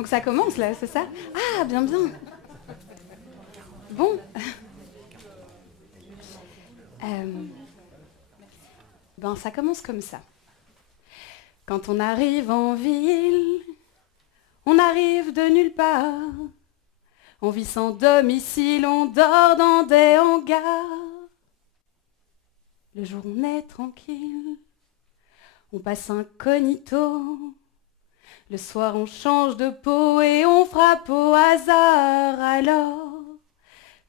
Donc ça commence là, c'est ça? Ah, bien, bien. Bon. Ça commence comme ça. Quand on arrive en ville, on arrive de nulle part. On vit sans domicile, on dort dans des hangars. Le jour on est tranquille, on passe incognito. Le soir on change de peau et on frappe au hasard. Alors,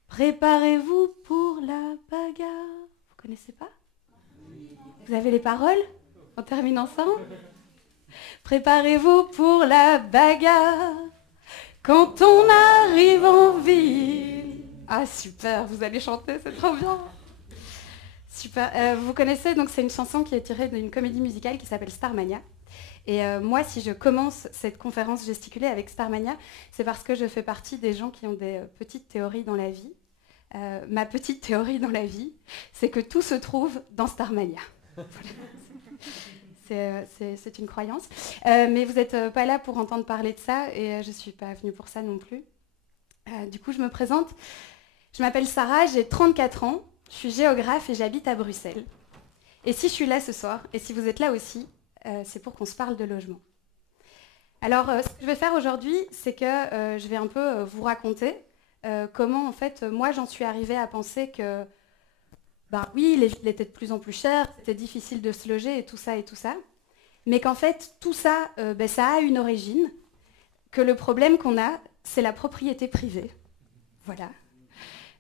préparez-vous pour la bagarre. Vous connaissez pas? Vous avez les paroles? On termine ensemble? Préparez-vous pour la bagarre quand on arrive en ville. Ah super, vous allez chanter, c'est trop bien. Super. Vous connaissez, donc c'est une chanson qui est tirée d'une comédie musicale qui s'appelle Starmania. Et moi, si je commence cette conférence gesticulée avec Starmania, c'est parce que je fais partie des gens qui ont des petites théories dans la vie. Ma petite théorie dans la vie, c'est que tout se trouve dans Starmania. C'est une croyance. Mais vous n'êtes pas là pour entendre parler de ça, et je ne suis pas venue pour ça non plus. Du coup, je me présente. Je m'appelle Sarah, j'ai 34 ans, je suis géographe et j'habite à Bruxelles. Et si je suis là ce soir, et si vous êtes là aussi, c'est pour qu'on se parle de logement. Alors, ce que je vais faire aujourd'hui, c'est que je vais un peu vous raconter comment, en fait, moi, j'en suis arrivée à penser que, oui, les villes étaient de plus en plus chères, c'était difficile de se loger et tout ça, mais qu'en fait, tout ça, ça a une origine, que le problème qu'on a, c'est la propriété privée. Voilà.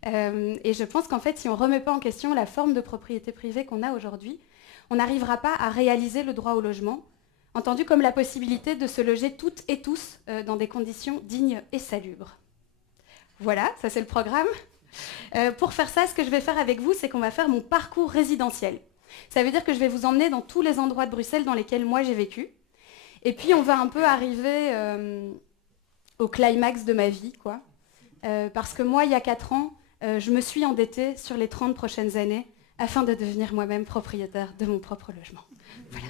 Et je pense qu'en fait, si on ne remet pas en question la forme de propriété privée qu'on a aujourd'hui, on n'arrivera pas à réaliser le droit au logement, entendu comme la possibilité de se loger toutes et tous dans des conditions dignes et salubres. Voilà, ça c'est le programme. Pour faire ça, ce que je vais faire avec vous, c'est qu'on va faire mon parcours résidentiel. Ça veut dire que je vais vous emmener dans tous les endroits de Bruxelles dans lesquels moi j'ai vécu. Et puis on va un peu arriver au climax de ma vie, quoi. Parce que moi, il y a 4 ans, je me suis endettée sur les 30 prochaines années afin de devenir moi-même propriétaire de mon propre logement. Voilà.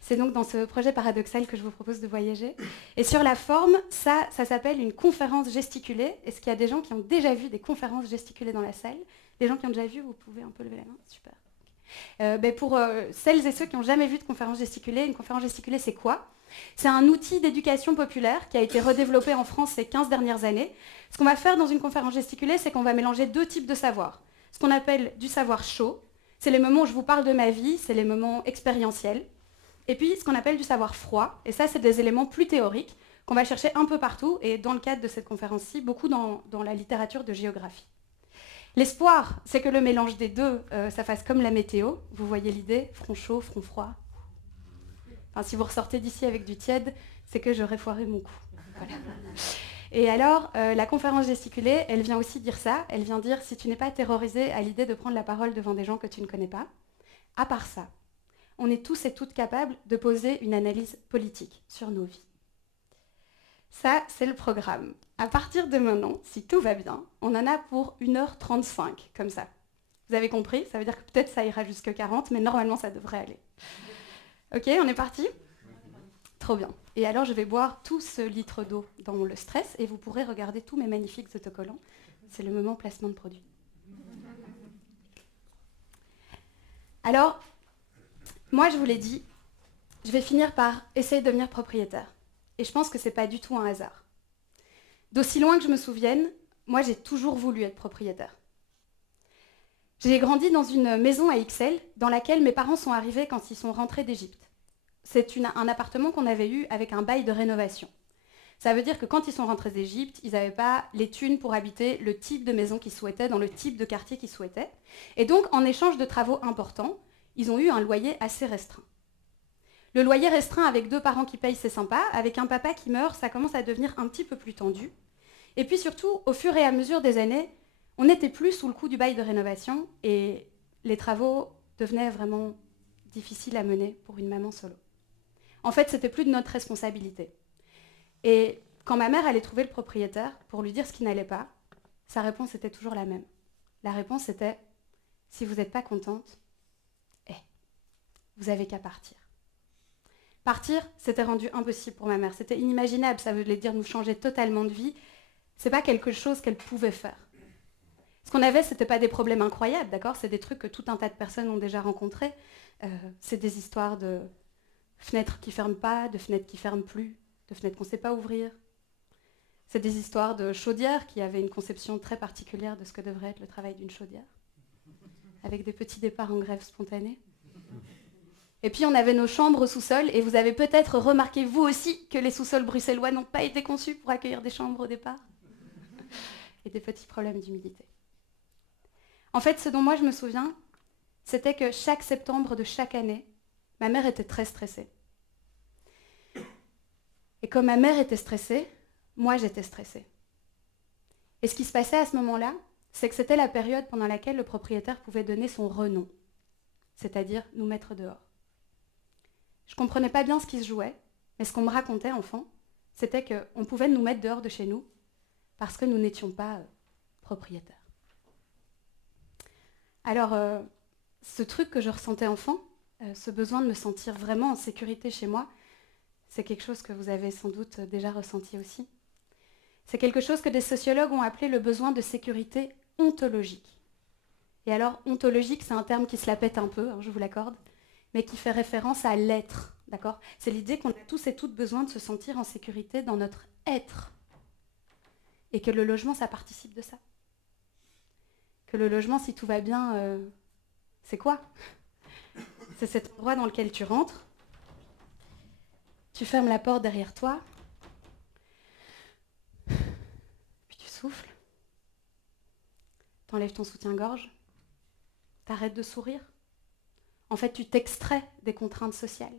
C'est donc dans ce projet paradoxal que je vous propose de voyager. Et sur la forme, ça s'appelle une conférence gesticulée. Est-ce qu'il y a des gens qui ont déjà vu des conférences gesticulées dans la salle? Les gens qui ont déjà vu, vous pouvez un peu lever la main. Super. Pour celles et ceux qui n'ont jamais vu de conférence gesticulée, une conférence gesticulée, c'est quoi? C'est un outil d'éducation populaire qui a été redéveloppé en France ces 15 dernières années. Ce qu'on va faire dans une conférence gesticulée, c'est qu'on va mélanger 2 types de savoir. Ce qu'on appelle du savoir chaud, c'est les moments où je vous parle de ma vie, c'est les moments expérientiels. Et puis ce qu'on appelle du savoir froid, et ça c'est des éléments plus théoriques qu'on va chercher un peu partout, et dans le cadre de cette conférence-ci, beaucoup dans la littérature de géographie. L'espoir, c'est que le mélange des deux, ça fasse comme la météo. Vous voyez l'idée? Front chaud, front froid. Enfin, si vous ressortez d'ici avec du tiède, c'est que j'aurais foiré mon coup. Voilà. Et alors, la conférence gesticulée, elle vient aussi dire ça. Elle vient dire, si tu n'es pas terrorisé à l'idée de prendre la parole devant des gens que tu ne connais pas, à part ça, on est tous et toutes capables de poser une analyse politique sur nos vies. Ça, c'est le programme. À partir de maintenant, si tout va bien, on en a pour 1h35, comme ça. Vous avez compris? Ça veut dire que peut-être ça ira jusqu'à 40, mais normalement, ça devrait aller. Ok, on est parti? Trop bien. Et alors, je vais boire tout ce litre d'eau dans le stress, et vous pourrez regarder tous mes magnifiques autocollants. C'est le moment placement de produit. Alors, moi, je vous l'ai dit, je vais finir par essayer de devenir propriétaire. Et je pense que ce n'est pas du tout un hasard. D'aussi loin que je me souvienne, moi, j'ai toujours voulu être propriétaire. J'ai grandi dans une maison à Ixelles, dans laquelle mes parents sont arrivés quand ils sont rentrés d'Égypte. C'est un appartement qu'on avait eu avec un bail de rénovation. Ça veut dire que quand ils sont rentrés d'Égypte, ils n'avaient pas les thunes pour habiter le type de maison qu'ils souhaitaient, dans le type de quartier qu'ils souhaitaient. Et donc, en échange de travaux importants, ils ont eu un loyer assez restreint. Le loyer restreint avec 2 parents qui payent, c'est sympa. Avec un papa qui meurt, ça commence à devenir un petit peu plus tendu. Et puis surtout, au fur et à mesure des années, on n'était plus sous le coup du bail de rénovation et les travaux devenaient vraiment difficiles à mener pour une maman solo. En fait, c'était plus de notre responsabilité. Et quand ma mère allait trouver le propriétaire pour lui dire ce qui n'allait pas, sa réponse était toujours la même. La réponse était « Si vous n'êtes pas contente, vous n'avez qu'à partir ». Partir, c'était rendu impossible pour ma mère. C'était inimaginable, ça voulait dire nous changer totalement de vie. C'est pas quelque chose qu'elle pouvait faire. Ce qu'on avait, c'était pas des problèmes incroyables, d'accord? C'est des trucs que tout un tas de personnes ont déjà rencontrés. C'est des histoires de fenêtres qui ferment pas, de fenêtres qui ferment plus, de fenêtres qu'on sait pas ouvrir. C'est des histoires de chaudières qui avaient une conception très particulière de ce que devrait être le travail d'une chaudière, avec des petits départs en grève spontanée. Et puis on avait nos chambres au sous-sol, et vous avez peut-être remarqué vous aussi que les sous-sols bruxellois n'ont pas été conçus pour accueillir des chambres au départ. Et des petits problèmes d'humidité. En fait, ce dont moi je me souviens, c'était que chaque septembre de chaque année, ma mère était très stressée. Et comme ma mère était stressée, moi j'étais stressée. Et ce qui se passait à ce moment-là, c'est que c'était la période pendant laquelle le propriétaire pouvait donner son renom, c'est-à-dire nous mettre dehors. Je ne comprenais pas bien ce qui se jouait, mais ce qu'on me racontait, enfant, c'était qu'on pouvait nous mettre dehors de chez nous parce que nous n'étions pas propriétaires. Alors, ce truc que je ressentais enfant, ce besoin de me sentir vraiment en sécurité chez moi, c'est quelque chose que vous avez sans doute déjà ressenti aussi. C'est quelque chose que des sociologues ont appelé le besoin de sécurité ontologique. Et alors, ontologique, c'est un terme qui se la pète un peu, hein, je vous l'accorde, mais qui fait référence à l'être, d'accord? C'est l'idée qu'on a tous et toutes besoin de se sentir en sécurité dans notre être. Et que le logement, ça participe de ça. Que le logement, si tout va bien, c'est quoi? C'est cet endroit dans lequel tu rentres, tu fermes la porte derrière toi, puis tu souffles, t'enlèves ton soutien-gorge, t'arrêtes de sourire. En fait, tu t'extrais des contraintes sociales.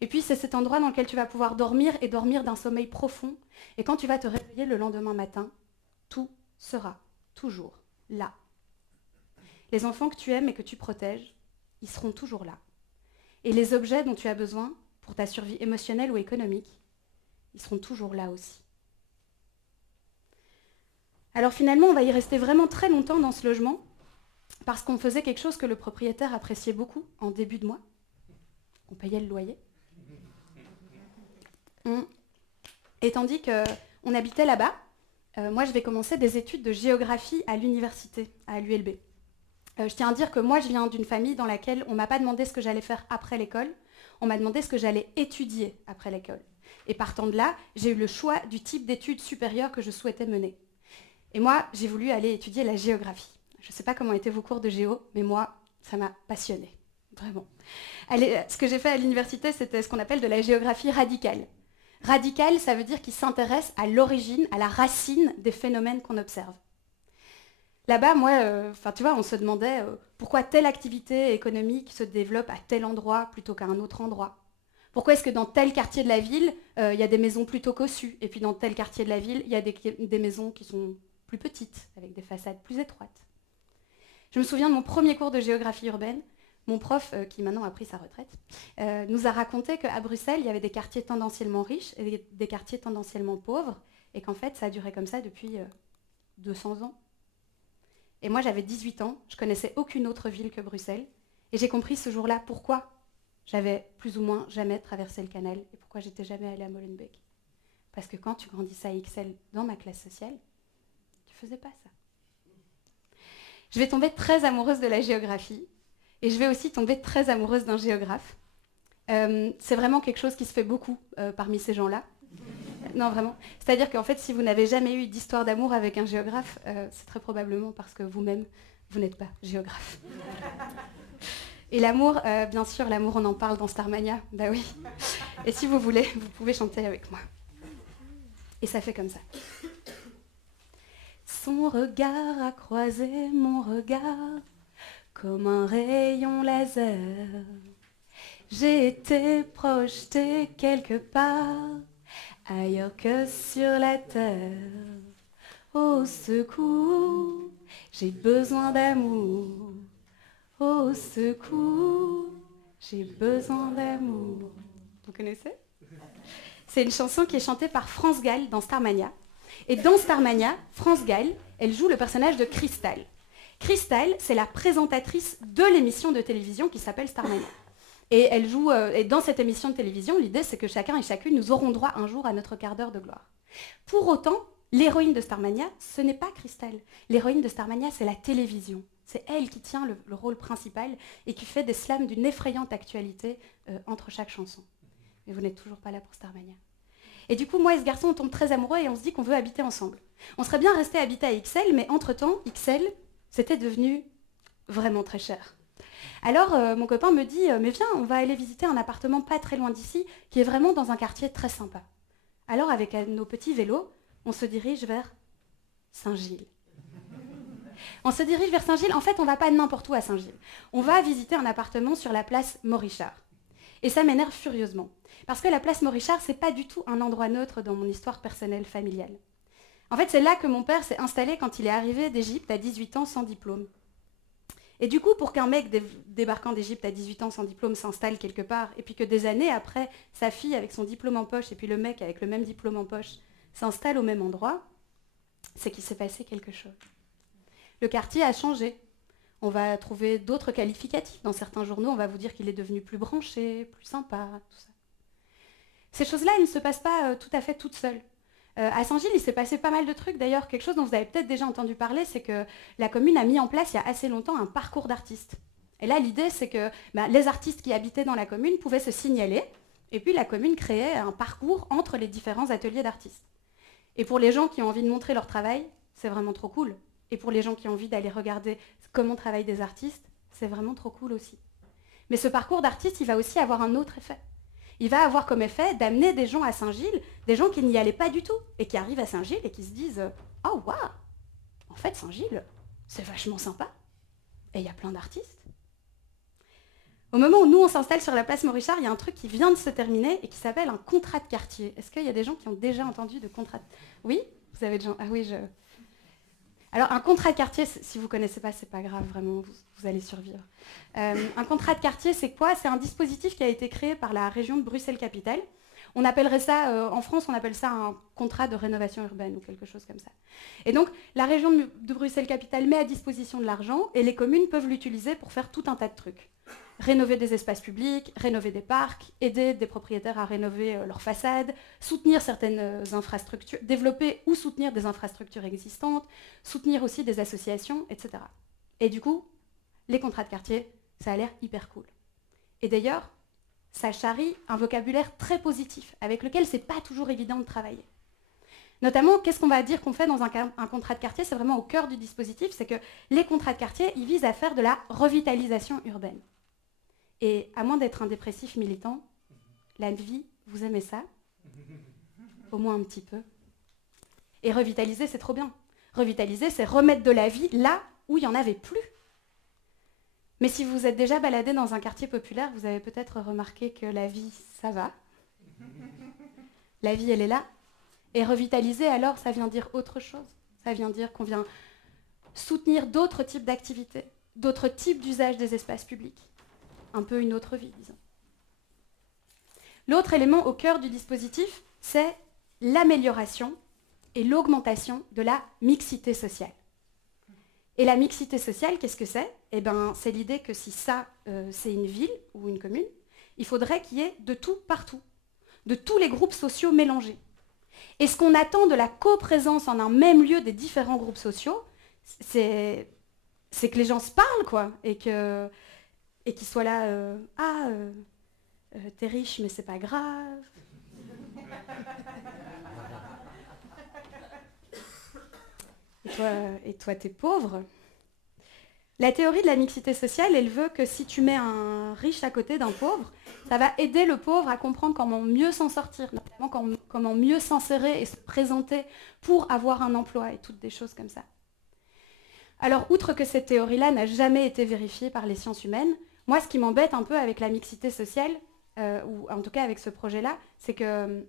Et puis, c'est cet endroit dans lequel tu vas pouvoir dormir et dormir d'un sommeil profond. Et quand tu vas te réveiller le lendemain matin, tout sera toujours là. Les enfants que tu aimes et que tu protèges, ils seront toujours là. Et les objets dont tu as besoin pour ta survie émotionnelle ou économique, ils seront toujours là aussi. Alors finalement, on va y rester vraiment très longtemps dans ce logement, parce qu'on faisait quelque chose que le propriétaire appréciait beaucoup en début de mois. On payait le loyer. Et tandis qu'on habitait là-bas, moi je vais commencer des études de géographie à l'université, à l'ULB. Je tiens à dire que moi je viens d'une famille dans laquelle on ne m'a pas demandé ce que j'allais faire après l'école, on m'a demandé ce que j'allais étudier après l'école. Et partant de là, j'ai eu le choix du type d'études supérieures que je souhaitais mener. Et moi, j'ai voulu aller étudier la géographie. Je ne sais pas comment étaient vos cours de géo, mais moi, ça m'a passionnée, vraiment. Ce que j'ai fait à l'université, c'était ce qu'on appelle de la géographie radicale. Radicale, ça veut dire qu'il s'intéresse à l'origine, à la racine des phénomènes qu'on observe. Là-bas, moi, tu vois, on se demandait pourquoi telle activité économique se développe à tel endroit plutôt qu'à un autre endroit. Pourquoi est-ce que dans tel quartier de la ville, il y a des maisons plutôt cossues, et puis dans tel quartier de la ville, il y a des maisons qui sont plus petites, avec des façades plus étroites. Je me souviens de mon premier cours de géographie urbaine. Mon prof, qui maintenant a pris sa retraite, nous a raconté qu'à Bruxelles, il y avait des quartiers tendanciellement riches et des quartiers tendanciellement pauvres, et qu'en fait, ça a duré comme ça depuis 200 ans. Et moi, j'avais 18 ans, je connaissais aucune autre ville que Bruxelles, et j'ai compris ce jour-là pourquoi j'avais plus ou moins jamais traversé le canal, et pourquoi j'étais jamais allée à Molenbeek. Parce que quand tu grandissais à Ixelles dans ma classe sociale, tu faisais pas ça. Je vais tomber très amoureuse de la géographie, et je vais aussi tomber très amoureuse d'un géographe. C'est vraiment quelque chose qui se fait beaucoup parmi ces gens-là. Non, vraiment. C'est-à-dire qu'en fait, si vous n'avez jamais eu d'histoire d'amour avec un géographe, c'est très probablement parce que vous-même, vous n'êtes pas géographe. Et l'amour, bien sûr, l'amour, on en parle dans Starmania. Bah oui. Et si vous voulez, vous pouvez chanter avec moi. Et ça fait comme ça. Son regard a croisé mon regard comme un rayon laser. J'ai été projetée quelque part ailleurs que sur la terre. Au secours, j'ai besoin d'amour. Au secours, j'ai besoin d'amour. Vous connaissez? C'est une chanson qui est chantée par France Gall dans Starmania. Et dans Starmania, France Gall, elle joue le personnage de Crystal. Crystal, c'est la présentatrice de l'émission de télévision qui s'appelle Starmania. Et elle joue, et dans cette émission de télévision, l'idée c'est que chacun et chacune, nous aurons droit un jour à notre quart d'heure de gloire. Pour autant, l'héroïne de Starmania, ce n'est pas Crystal. L'héroïne de Starmania, c'est la télévision. C'est elle qui tient le rôle principal et qui fait des slams d'une effrayante actualité entre chaque chanson. Mais vous n'êtes toujours pas là pour Starmania. Et du coup, moi et ce garçon, on tombe très amoureux et on se dit qu'on veut habiter ensemble. On serait bien resté habiter à Ixelles, mais entre-temps, Ixelles, c'était devenu vraiment très cher. Alors, mon copain me dit « Mais viens, on va aller visiter un appartement pas très loin d'ici, qui est vraiment dans un quartier très sympa. » Alors, avec nos petits vélos, on se dirige vers Saint-Gilles. On se dirige vers Saint-Gilles. En fait, on ne va pas n'importe où à Saint-Gilles. On va visiter un appartement sur la place Morichard. Et ça m'énerve furieusement. Parce que la place Morichard, ce n'est pas du tout un endroit neutre dans mon histoire personnelle familiale. En fait, c'est là que mon père s'est installé quand il est arrivé d'Égypte à 18 ans sans diplôme. Et du coup, pour qu'un mec débarquant d'Égypte à 18 ans sans diplôme s'installe quelque part, et puis que des années après, sa fille avec son diplôme en poche, et puis le mec avec le même diplôme en poche, s'installe au même endroit, c'est qu'il s'est passé quelque chose. Le quartier a changé. On va trouver d'autres qualificatifs. Dans certains journaux, on va vous dire qu'il est devenu plus branché, plus sympa, tout ça. Ces choses-là, elles ne se passent pas tout à fait toutes seules. À Saint-Gilles, il s'est passé pas mal de trucs. D'ailleurs, quelque chose dont vous avez peut-être déjà entendu parler, c'est que la commune a mis en place il y a assez longtemps un parcours d'artistes. Et là, l'idée, c'est que les artistes qui habitaient dans la commune pouvaient se signaler, et puis la commune créait un parcours entre les différents ateliers d'artistes. Et pour les gens qui ont envie de montrer leur travail, c'est vraiment trop cool. Et pour les gens qui ont envie d'aller regarder comment travaillent des artistes, c'est vraiment trop cool aussi. Mais ce parcours d'artistes, il va aussi avoir un autre effet. Il va avoir comme effet d'amener des gens à Saint-Gilles, des gens qui n'y allaient pas du tout, et qui arrivent à Saint-Gilles et qui se disent « Oh, waouh, en fait, Saint-Gilles, c'est vachement sympa. Et il y a plein d'artistes. » Au moment où nous, on s'installe sur la place Morichard, il y a un truc qui vient de se terminer et qui s'appelle un contrat de quartier. Est-ce qu'il y a des gens qui ont déjà entendu de contrat de... Oui? Vous avez déjà... Ah oui, Alors, un contrat de quartier, si vous ne connaissez pas, c'est pas grave, vraiment, vous allez survivre. Un contrat de quartier, c'est quoi? C'est un dispositif qui a été créé par la région de Bruxelles-Capitale. On appellerait ça, en France, on appelle ça un contrat de rénovation urbaine ou quelque chose comme ça. Et donc, la région de Bruxelles-Capitale met à disposition de l'argent et les communes peuvent l'utiliser pour faire tout un tas de trucs. Rénover des espaces publics, rénover des parcs, aider des propriétaires à rénover leurs façades, soutenir certaines infrastructures, développer ou soutenir des infrastructures existantes, soutenir aussi des associations, etc. Et du coup, les contrats de quartier, ça a l'air hyper cool. Et d'ailleurs, ça charrie un vocabulaire très positif, avec lequel c'est pas toujours évident de travailler. Notamment, qu'est-ce qu'on va dire qu'on fait dans un contrat de quartier? C'est vraiment au cœur du dispositif, c'est que les contrats de quartier, ils visent à faire de la revitalisation urbaine. Et à moins d'être un dépressif militant, la vie, vous aimez ça? Au moins un petit peu. Et revitaliser, c'est trop bien. Revitaliser, c'est remettre de la vie là où il n'y en avait plus. Mais si vous êtes déjà baladé dans un quartier populaire, vous avez peut-être remarqué que la vie, ça va. La vie, elle est là. Et revitaliser, alors, ça vient dire autre chose. Ça vient dire qu'on vient soutenir d'autres types d'activités, d'autres types d'usage des espaces publics. Un peu une autre vie, disons. L'autre élément au cœur du dispositif, c'est l'amélioration et l'augmentation de la mixité sociale. Et la mixité sociale, qu'est-ce que c'est? Eh bien, c'est l'idée que si ça, c'est une ville ou une commune, il faudrait qu'il y ait de tout partout, de tous les groupes sociaux mélangés. Et ce qu'on attend de la coprésence en un même lieu des différents groupes sociaux, c'est que les gens se parlent, quoi, et qu'ils soient là, t'es riche, mais c'est pas grave. Et toi, t'es pauvre. La théorie de la mixité sociale, elle veut que si tu mets un riche à côté d'un pauvre, ça va aider le pauvre à comprendre comment mieux s'en sortir, notamment comment mieux s'insérer et se présenter pour avoir un emploi et toutes des choses comme ça. Alors, outre que cette théorie-là n'a jamais été vérifiée par les sciences humaines, moi, ce qui m'embête un peu avec la mixité sociale, ou en tout cas avec ce projet-là, c'est que,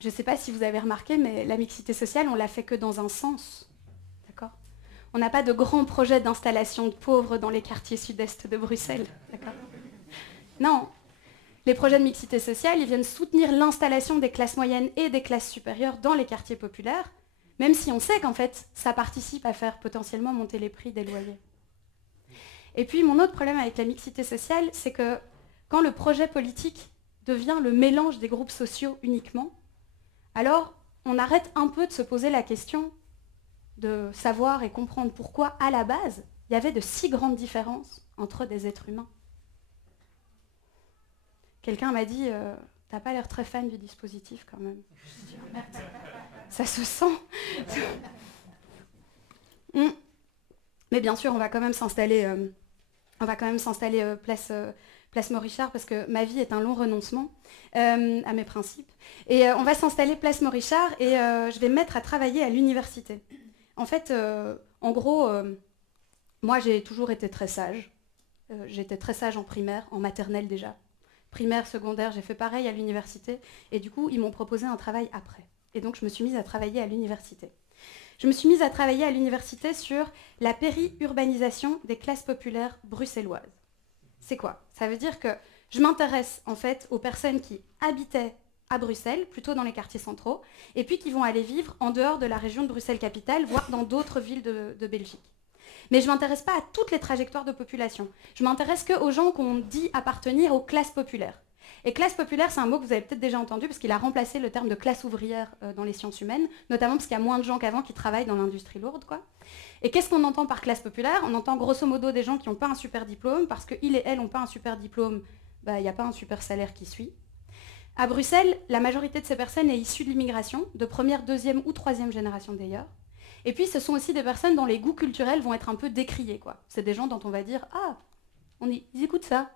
je ne sais pas si vous avez remarqué, mais la mixité sociale, on l'a fait que dans un sens. D'accord ? On n'a pas de grands projets d'installation de pauvres dans les quartiers sud-est de Bruxelles. D'accord ? Non. Les projets de mixité sociale, ils viennent soutenir l'installation des classes moyennes et des classes supérieures dans les quartiers populaires, même si on sait qu'en fait, ça participe à faire potentiellement monter les prix des loyers. Et puis, mon autre problème avec la mixité sociale, c'est que quand le projet politique devient le mélange des groupes sociaux uniquement, alors on arrête un peu de se poser la question de savoir et comprendre pourquoi, à la base, il y avait de si grandes différences entre des êtres humains. Quelqu'un m'a dit « T'as pas l'air très fan du dispositif quand même. » Je dis « Merde, ça se sent. » Mais bien sûr, on va quand même s'installer place Morichard parce que ma vie est un long renoncement à mes principes. Et on va s'installer place Morichard et je vais me mettre à travailler à l'université. En fait, en gros, moi j'ai toujours été très sage. J'étais très sage en primaire, en maternelle déjà. Primaire, secondaire, j'ai fait pareil à l'université. Et du coup, ils m'ont proposé un travail après. Et donc, je me suis mise à travailler à l'université. Je me suis mise à travailler à l'université sur la périurbanisation des classes populaires bruxelloises. C'est quoi? Ça veut dire que je m'intéresse en fait aux personnes qui habitaient à Bruxelles, plutôt dans les quartiers centraux, et puis qui vont aller vivre en dehors de la région de Bruxelles-Capitale, voire dans d'autres villes de Belgique. Mais je ne m'intéresse pas à toutes les trajectoires de population. Je m'intéresse qu'aux gens qu'on dit appartenir aux classes populaires. Et classe populaire, c'est un mot que vous avez peut-être déjà entendu parce qu'il a remplacé le terme de classe ouvrière dans les sciences humaines, notamment parce qu'il y a moins de gens qu'avant qui travaillent dans l'industrie lourde, quoi. Et qu'est-ce qu'on entend par classe populaire? On entend grosso modo des gens qui n'ont pas un super diplôme, parce qu'ils et elles n'ont pas un super diplôme, il n'y a pas un super salaire qui suit. À Bruxelles, la majorité de ces personnes est issue de l'immigration, de première, deuxième ou troisième génération d'ailleurs. Et puis ce sont aussi des personnes dont les goûts culturels vont être un peu décriés, quoi. C'est des gens dont on va dire « Ah, ils écoutent ça.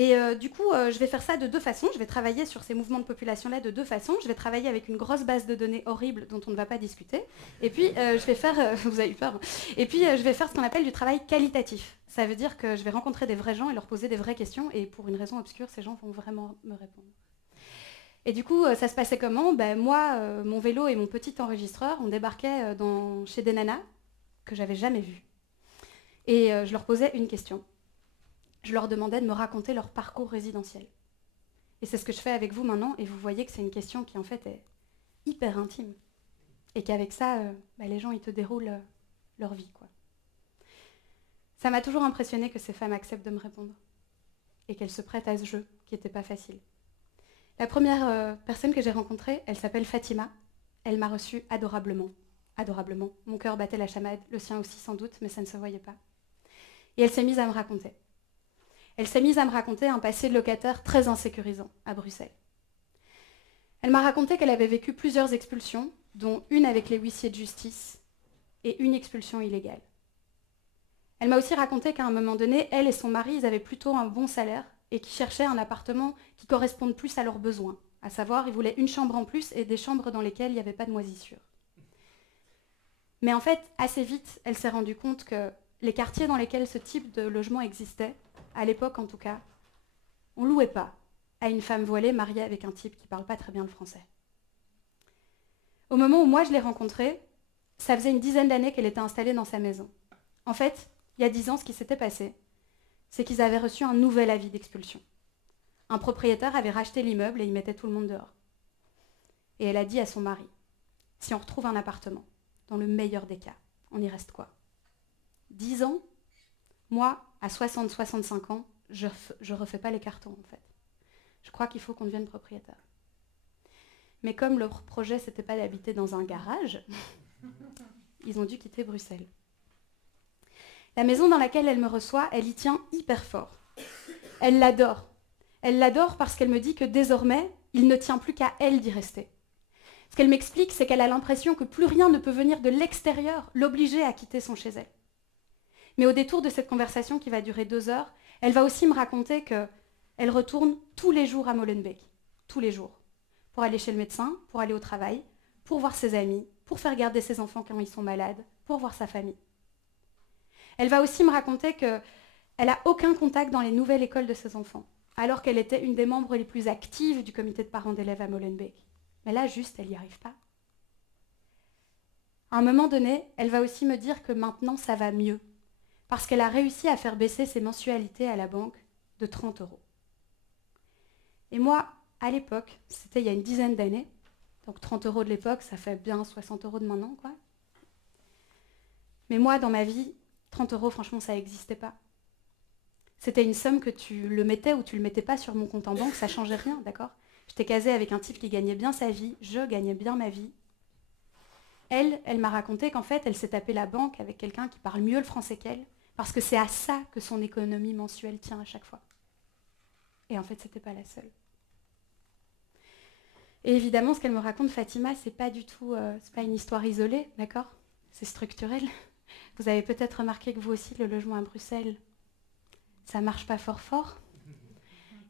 Et du coup, je vais faire ça de deux façons. Je vais travailler sur ces mouvements de population-là de deux façons. Je vais travailler avec une grosse base de données horrible dont on ne va pas discuter. Et puis, je vais faire... vous avez eu peur. Et puis, je vais faire ce qu'on appelle du travail qualitatif. Ça veut dire que je vais rencontrer des vrais gens et leur poser des vraies questions. Et pour une raison obscure, ces gens vont vraiment me répondre. Et du coup, ça se passait comment? Moi, mon vélo et mon petit enregistreur, on débarquait chez des nanas que j'avais jamais vues. Et je leur posais une question. Je leur demandais de me raconter leur parcours résidentiel. Et c'est ce que je fais avec vous maintenant, et vous voyez que c'est une question qui en fait est hyper intime. Et qu'avec ça, les gens, ils te déroulent leur vie, quoi. Ça m'a toujours impressionné que ces femmes acceptent de me répondre. Et qu'elles se prêtent à ce jeu, qui n'était pas facile. La première personne que j'ai rencontrée, elle s'appelle Fatima. Elle m'a reçue adorablement. Adorablement. Mon cœur battait la chamade, le sien aussi sans doute, mais ça ne se voyait pas. Et elle s'est mise à me raconter. Elle s'est mise à me raconter un passé de locataire très insécurisant à Bruxelles. Elle m'a raconté qu'elle avait vécu plusieurs expulsions, dont une avec les huissiers de justice et une expulsion illégale. Elle m'a aussi raconté qu'à un moment donné, elle et son mari, ils avaient plutôt un bon salaire et qu'ils cherchaient un appartement qui corresponde plus à leurs besoins. À savoir, ils voulaient une chambre en plus et des chambres dans lesquelles il n'y avait pas de moisissure. Mais en fait, assez vite, elle s'est rendue compte que les quartiers dans lesquels ce type de logement existait, à l'époque en tout cas, on ne louait pas à une femme voilée mariée avec un type qui ne parle pas très bien le français. Au moment où moi je l'ai rencontrée, ça faisait une dizaine d'années qu'elle était installée dans sa maison. En fait, il y a 10 ans, ce qui s'était passé, c'est qu'ils avaient reçu un nouvel avis d'expulsion. Un propriétaire avait racheté l'immeuble et il mettait tout le monde dehors. Et elle a dit à son mari, si on retrouve un appartement, dans le meilleur des cas, on y reste quoi? 10 ans? Moi, à 60-65 ans, je refais pas les cartons en fait. Je crois qu'il faut qu'on devienne propriétaire. Mais comme leur projet, c'était pas d'habiter dans un garage, ils ont dû quitter Bruxelles. La maison dans laquelle elle me reçoit, elle y tient hyper fort. Elle l'adore. Elle l'adore parce qu'elle me dit que désormais, il ne tient plus qu'à elle d'y rester. Ce qu'elle m'explique, c'est qu'elle a l'impression que plus rien ne peut venir de l'extérieur l'obliger à quitter son chez elle. Mais au détour de cette conversation qui va durer 2 heures, elle va aussi me raconter qu'elle retourne tous les jours à Molenbeek. Tous les jours. Pour aller chez le médecin, pour aller au travail, pour voir ses amis, pour faire garder ses enfants quand ils sont malades, pour voir sa famille. Elle va aussi me raconter qu'elle n'a aucun contact dans les nouvelles écoles de ses enfants, alors qu'elle était une des membres les plus actives du comité de parents d'élèves à Molenbeek. Mais là, juste, elle n'y arrive pas. À un moment donné, elle va aussi me dire que maintenant, ça va mieux, parce qu'elle a réussi à faire baisser ses mensualités à la banque de 30 €. Et moi, à l'époque, c'était il y a une dizaine d'années, donc 30 € de l'époque, ça fait bien 60 € de maintenant, quoi. Mais moi, dans ma vie, 30 €, franchement, ça n'existait pas. C'était une somme que tu le mettais ou tu le mettais pas sur mon compte en banque, ça changeait rien, d'accord? J'étais casée avec un type qui gagnait bien sa vie, je gagnais bien ma vie. Elle m'a raconté qu'en fait, elle s'est tapée la banque avec quelqu'un qui parle mieux le français qu'elle, parce que c'est à ça que son économie mensuelle tient à chaque fois. Et en fait, c'était pas la seule. Et évidemment, ce qu'elle me raconte, Fatima, c'est pas du tout, c'est pas une histoire isolée, d'accord? C'est structurel. Vous avez peut-être remarqué que vous aussi, le logement à Bruxelles, ça marche pas fort fort.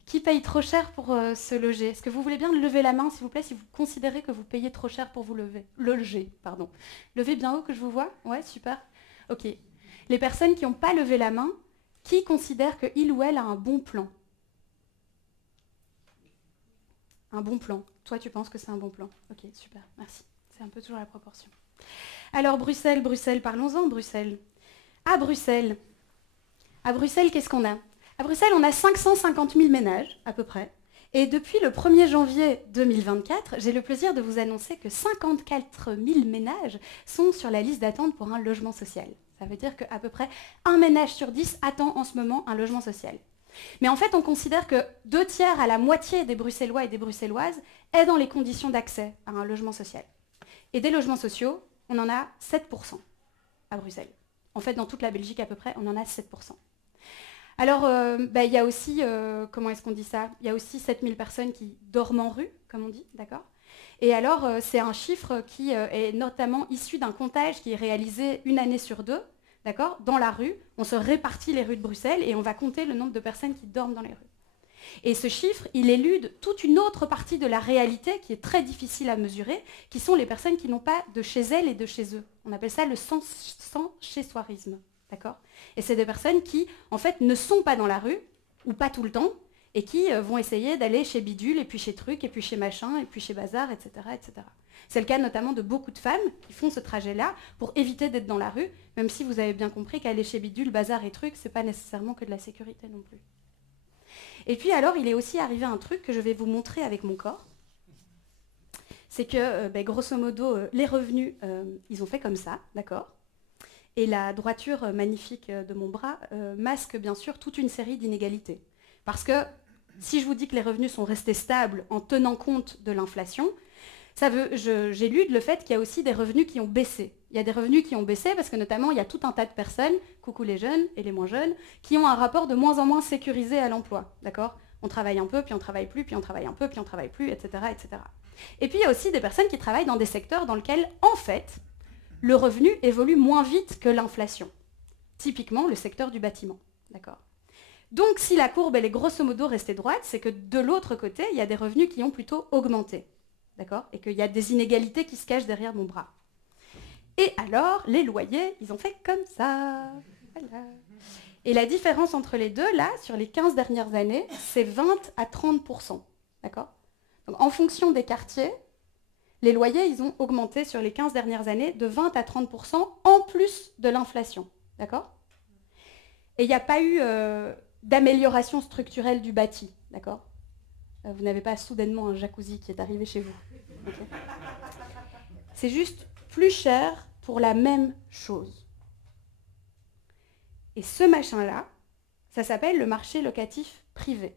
Qui paye trop cher pour se loger? Est-ce que vous voulez bien lever la main, s'il vous plaît, si vous considérez que vous payez trop cher pour vous loger, pardon. Levez bien haut que je vous vois. Ouais, super. Ok. Les personnes qui n'ont pas levé la main, qui considèrent qu'il ou elle a un bon plan? Un bon plan. Toi, tu penses que c'est un bon plan? Ok, super, merci. C'est un peu toujours la proportion. Alors, Bruxelles, parlons-en, Bruxelles. À Bruxelles, qu'est-ce qu'on a? À Bruxelles, on a 550 000 ménages, à peu près. Et depuis le 1er janvier 2024, j'ai le plaisir de vous annoncer que 54 000 ménages sont sur la liste d'attente pour un logement social. Ça veut dire qu'à peu près un ménage sur 10 attend en ce moment un logement social. Mais en fait, on considère que 2/3 à la moitié des Bruxellois et des Bruxelloises est dans les conditions d'accès à un logement social. Et des logements sociaux, on en a 7% à Bruxelles. En fait, dans toute la Belgique, à peu près, on en a 7%. Alors, il y a aussi, comment est-ce qu'on dit ça? Il y a aussi 7000 personnes qui dorment en rue, comme on dit, d'accord? Et alors, c'est un chiffre qui est notamment issu d'un comptage qui est réalisé une année sur 2, d'accord? Dans la rue, on se répartit les rues de Bruxelles et on va compter le nombre de personnes qui dorment dans les rues. Et ce chiffre, il élude toute une autre partie de la réalité qui est très difficile à mesurer, qui sont les personnes qui n'ont pas de chez elles et de chez eux. On appelle ça le sans-chez-soirisme. D'accord? Et c'est des personnes qui, en fait, ne sont pas dans la rue, ou pas tout le temps, et qui vont essayer d'aller chez Bidule, et puis chez Truc, et puis chez Machin, et puis chez Bazar, etc., etc. C'est le cas notamment de beaucoup de femmes qui font ce trajet-là pour éviter d'être dans la rue, même si vous avez bien compris qu'aller chez Bidule, Bazar et Truc, c'est pas nécessairement que de la sécurité non plus. Et puis alors, il est aussi arrivé un truc que je vais vous montrer avec mon corps. C'est que, grosso modo, les revenus, ils ont fait comme ça, d'accord? Et la droiture magnifique de mon bras masque bien sûr toute une série d'inégalités. Parce que si je vous dis que les revenus sont restés stables en tenant compte de l'inflation, j'élude le fait qu'il y a aussi des revenus qui ont baissé. Il y a des revenus qui ont baissé parce que notamment il y a tout un tas de personnes, coucou les jeunes et les moins jeunes, qui ont un rapport de moins en moins sécurisé à l'emploi. D'accord? On travaille un peu, puis on travaille plus, puis on travaille un peu, puis on travaille plus, etc., etc. Et puis il y a aussi des personnes qui travaillent dans des secteurs dans lesquels, en fait, le revenu évolue moins vite que l'inflation. Typiquement, le secteur du bâtiment. D'accord? Donc, si la courbe elle est grosso modo restée droite, c'est que de l'autre côté, il y a des revenus qui ont plutôt augmenté. D'accord? Et qu'il y a des inégalités qui se cachent derrière mon bras. Et alors, les loyers, ils ont fait comme ça. Voilà. Et la différence entre les deux, là, sur les 15 dernières années, c'est 20 à 30%. D'accord? Donc, en fonction des quartiers, les loyers, ils ont augmenté sur les 15 dernières années de 20 à 30% en plus de l'inflation. D'accord? Et il n'y a pas eu d'amélioration structurelle du bâti. D'accord? Vous n'avez pas soudainement un jacuzzi qui est arrivé chez vous. Okay? C'est juste plus cher pour la même chose. Et ce machin-là, ça s'appelle le marché locatif privé.